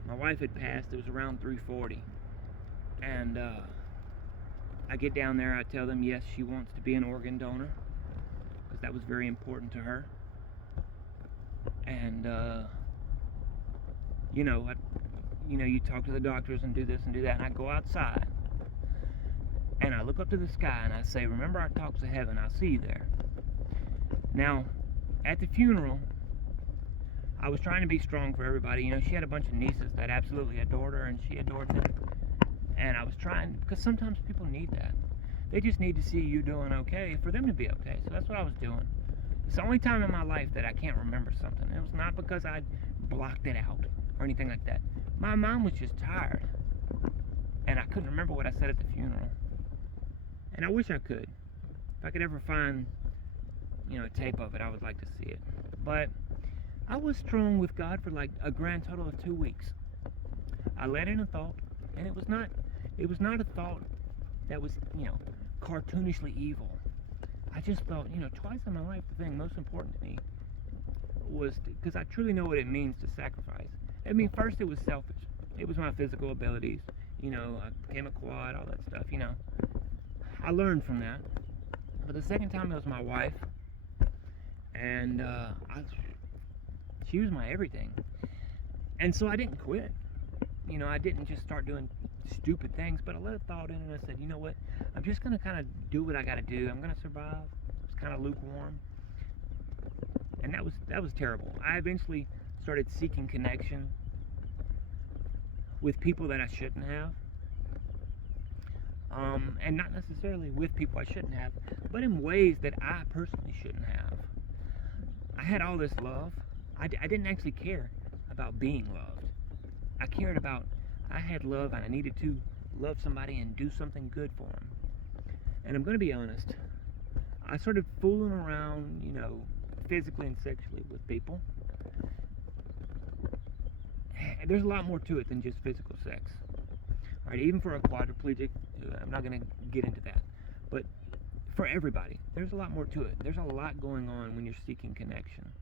My wife had passed. It was around 3:40, and I get down there. I tell them yes, she wants to be an organ donor because that was very important to her. And you talk to the doctors and do this and do that, and I go outside and I look up to the sky and I say, remember our talks of heaven, I'll see you there. Now, at the funeral, I was trying to be strong for everybody. She had a bunch of nieces that absolutely adored her, and she adored them. And I was trying, because sometimes people need that. They just need to see you doing okay for them to be okay. So that's what I was doing. It's the only time in my life that I can't remember something. It was not because I blocked it out or anything like that. My mom was just tired, and I couldn't remember what I said at the funeral. And I wish I could. If I could ever find, a tape of it, I would like to see it. But I was strong with God for like a grand total of 2 weeks. I let in a thought, and it was not a thought that was, cartoonishly evil. I just thought, twice in my life, the thing most important to me was, because I truly know what it means to sacrifice. First it was selfish. It was my physical abilities. I became a quad, all that stuff, I learned from that. But the second time it was my wife, and she was my everything. And so I didn't quit. I didn't just start doing stupid things, but I let a thought in and I said, you know what? I'm just going to kind of do what I got to do. I'm going to survive. I was kind of lukewarm. And that was terrible. I eventually started seeking connection with people that I shouldn't have. And not necessarily with people I shouldn't have, but in ways that I personally shouldn't have. I had all this love. I didn't actually care about being loved. I had love and I needed to love somebody and do something good for them. And I'm going to be honest, I started fooling around, physically and sexually with people. And there's a lot more to it than just physical sex. Right? Even for a quadriplegic, I'm not going to get into that. But for everybody, there's a lot more to it. There's a lot going on when you're seeking connection.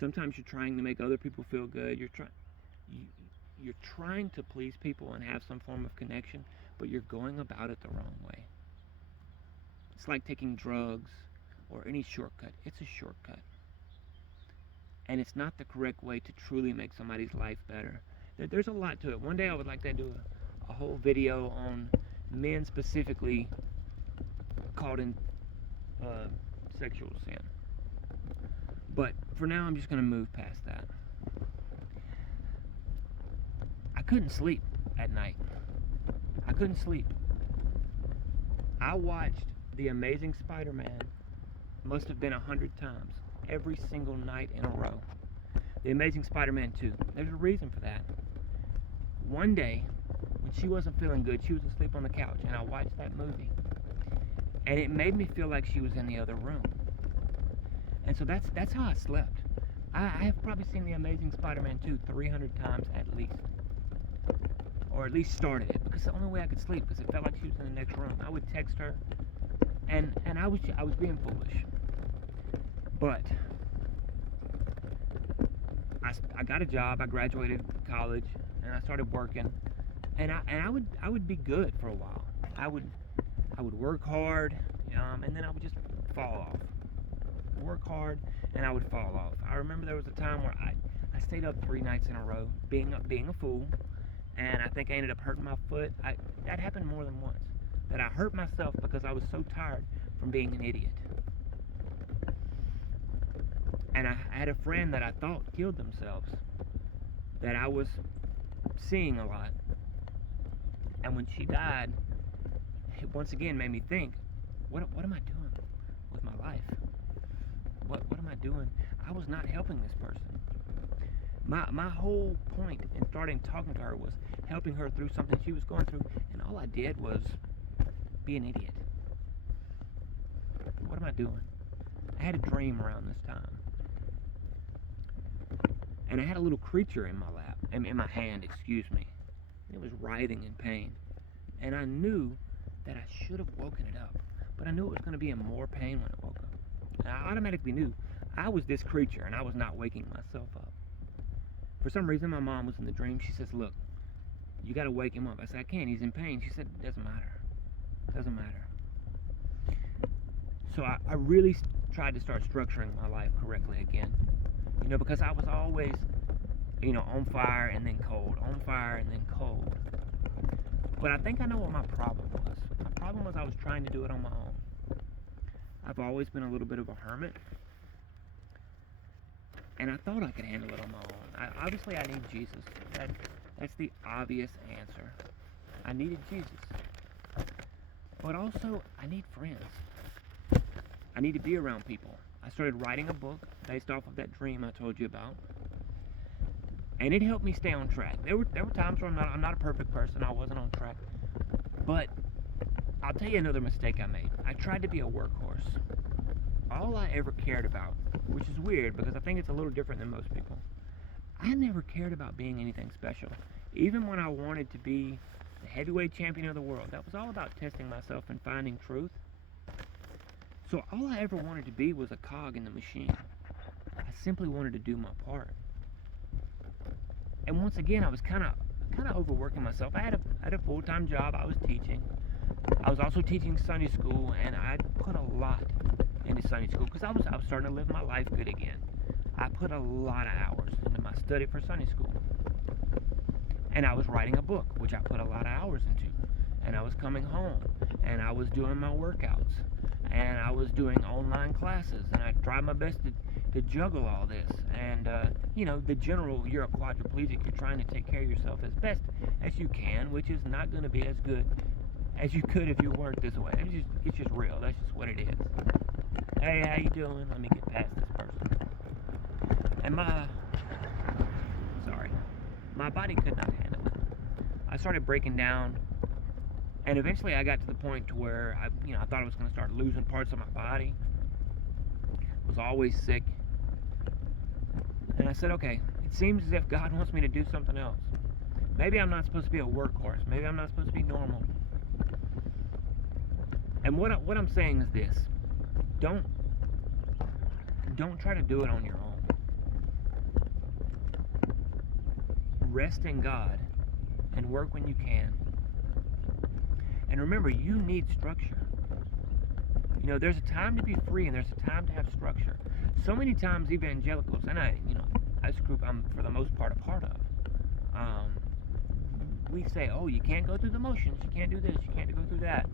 Sometimes you're trying to make other people feel good. You're trying to please people and have some form of connection, but you're going about it the wrong way. It's like taking drugs or any shortcut. It's a shortcut. And it's not the correct way to truly make somebody's life better. There's a lot to it. One day I would like to do a whole video on men specifically caught in sexual sin. But for now, I'm just going to move past that. I couldn't sleep at night. I couldn't sleep. I watched The Amazing Spider-Man, must have been 100 times, every single night in a row. The Amazing Spider-Man 2. There's a reason for that. One day, when she wasn't feeling good, she was asleep on the couch, and I watched that movie. And it made me feel like she was in the other room. And so that's how I slept. I have probably seen The Amazing Spider-Man 2 300 times at least. Or at least started it, because the only way I could sleep, because it felt like she was in the next room. I would text her, and I was being foolish. But I got a job. I graduated college, and I started working, and I would be good for a while. I would work hard, and then I would just fall off. Work hard, and I would fall off. I remember there was a time where I stayed up 3 nights in a row, being a fool, and I think I ended up hurting my foot. That happened more than once. That I hurt myself because I was so tired from being an idiot. And I had a friend that I thought killed themselves, that I was seeing a lot. And when she died, it once again made me think, what am I doing with my life? What am I doing? I was not helping this person. My whole point in starting talking to her was helping her through something she was going through, and all I did was be an idiot. What am I doing? I had a dream around this time. And I had a little creature in my lap, in my hand, excuse me. It was writhing in pain. And I knew that I should have woken it up, but I knew it was going to be in more pain when it woke up. And I automatically knew I was this creature, and I was not waking myself up. For some reason, my mom was in the dream. She says, look, you got to wake him up. I said, I can't. He's in pain. She said, it doesn't matter. It doesn't matter. So I really tried to start structuring my life correctly again. Because I was always, on fire and then cold. On fire and then cold. But I think I know what my problem was. My problem was I was trying to do it on my own. I've always been a little bit of a hermit. And I thought I could handle it on my own. Obviously, I need Jesus. That's the obvious answer. I needed Jesus. But also, I need friends. I need to be around people. I started writing a book based off of that dream I told you about. And it helped me stay on track. There were times where I'm not a perfect person. I wasn't on track. But I'll tell you another mistake I made. I tried to be a workhorse. All I ever cared about, which is weird because I think it's a little different than most people, I never cared about being anything special. Even when I wanted to be the heavyweight champion of the world, that was all about testing myself and finding truth. So all I ever wanted to be was a cog in the machine. I simply wanted to do my part. And once again, I was kind of overworking myself. I had a full-time job. I was teaching. I was also teaching Sunday school, and I put a lot into Sunday school because I was starting to live my life good again. I put a lot of hours into my study for Sunday school. And I was writing a book, which I put a lot of hours into. And I was coming home, and I was doing my workouts, and I was doing online classes, and I tried my best to juggle all this. And, the general, you're a quadriplegic, you're trying to take care of yourself as best as you can, which is not going to be as good as you could if you weren't this way. It's just real. That's just what it is. Hey, how you doing? Let me get past this person. And my body could not handle it. I started breaking down, and eventually I got to the point to where I thought I was going to start losing parts of my body. I was always sick. And I said, okay, it seems as if God wants me to do something else. Maybe I'm not supposed to be a workhorse. Maybe I'm not supposed to be normal. And what I'm saying is this. Don't try to do it on your own. Rest in God and work when you can. And remember, you need structure. There's a time to be free and there's a time to have structure. So many times evangelicals, and this group I'm for the most part a part of, we say, oh, you can't go through the motions, you can't do this, you can't go through that.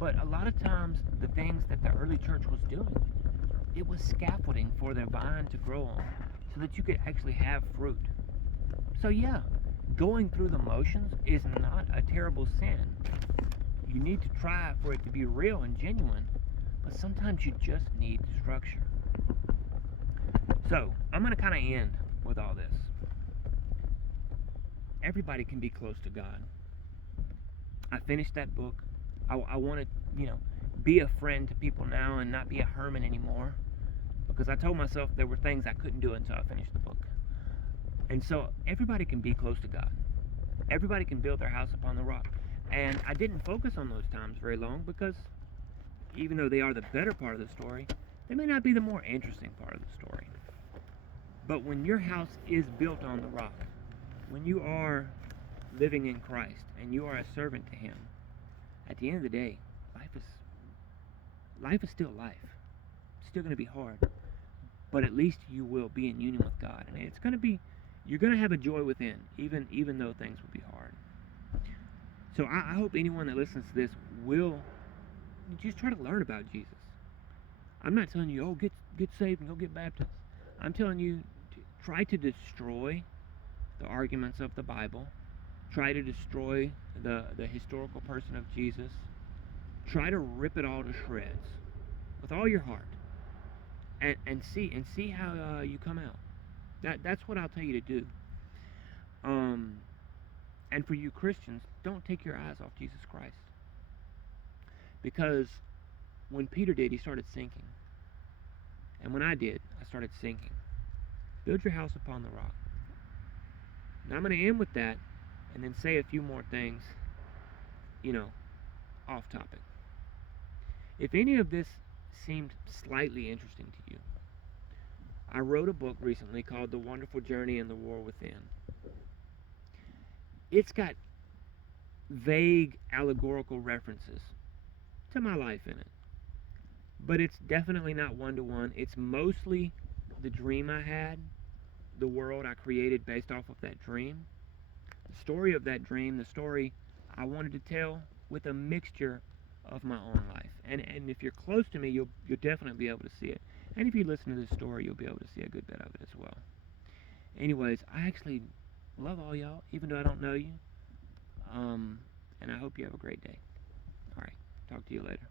But a lot of times the things that the early church was doing, it was scaffolding for the vine to grow on so that you could actually have fruit. So yeah, going through the motions is not a terrible sin. You need to try for it to be real and genuine, but sometimes you just need structure. So, I'm going to kind of end with all this. Everybody can be close to God. I finished that book. I want to, be a friend to people now and not be a hermit anymore, because I told myself there were things I couldn't do until I finished the book. And so everybody can be close to God. Everybody can build their house upon the rock. And I didn't focus on those times very long because even though they are the better part of the story, they may not be the more interesting part of the story. But when your house is built on the rock, when you are living in Christ and you are a servant to Him, at the end of the day, life is still life. It's still going to be hard. But at least you will be in union with God. And it's going to be, you're going to have a joy within, even though things will be hard. So I hope anyone that listens to this will just try to learn about Jesus. I'm not telling you, get saved and go get baptized. I'm telling you, try to destroy the arguments of the Bible. Try to destroy the historical person of Jesus. Try to rip it all to shreds with all your heart, and see how you come out. That's what I'll tell you to do. And for you Christians, don't take your eyes off Jesus Christ, because when Peter did, he started sinking, and when I did, I started sinking. Build your house upon the rock. Now I'm going to end with that, and then say a few more things, off topic. If any of this seemed slightly interesting to you, I wrote a book recently called The Wonderful Journey and the War Within. It's got vague allegorical references to my life in it, but it's definitely not one-to-one. It's mostly the dream I had, the world I created based off of that dream, the story of that dream, the story I wanted to tell with a mixture of my own life. And if you're close to me, you'll definitely be able to see it. And if you listen to this story, you'll be able to see a good bit of it as well. Anyways, I actually love all y'all, even though I don't know you. And I hope you have a great day. All right, talk to you later.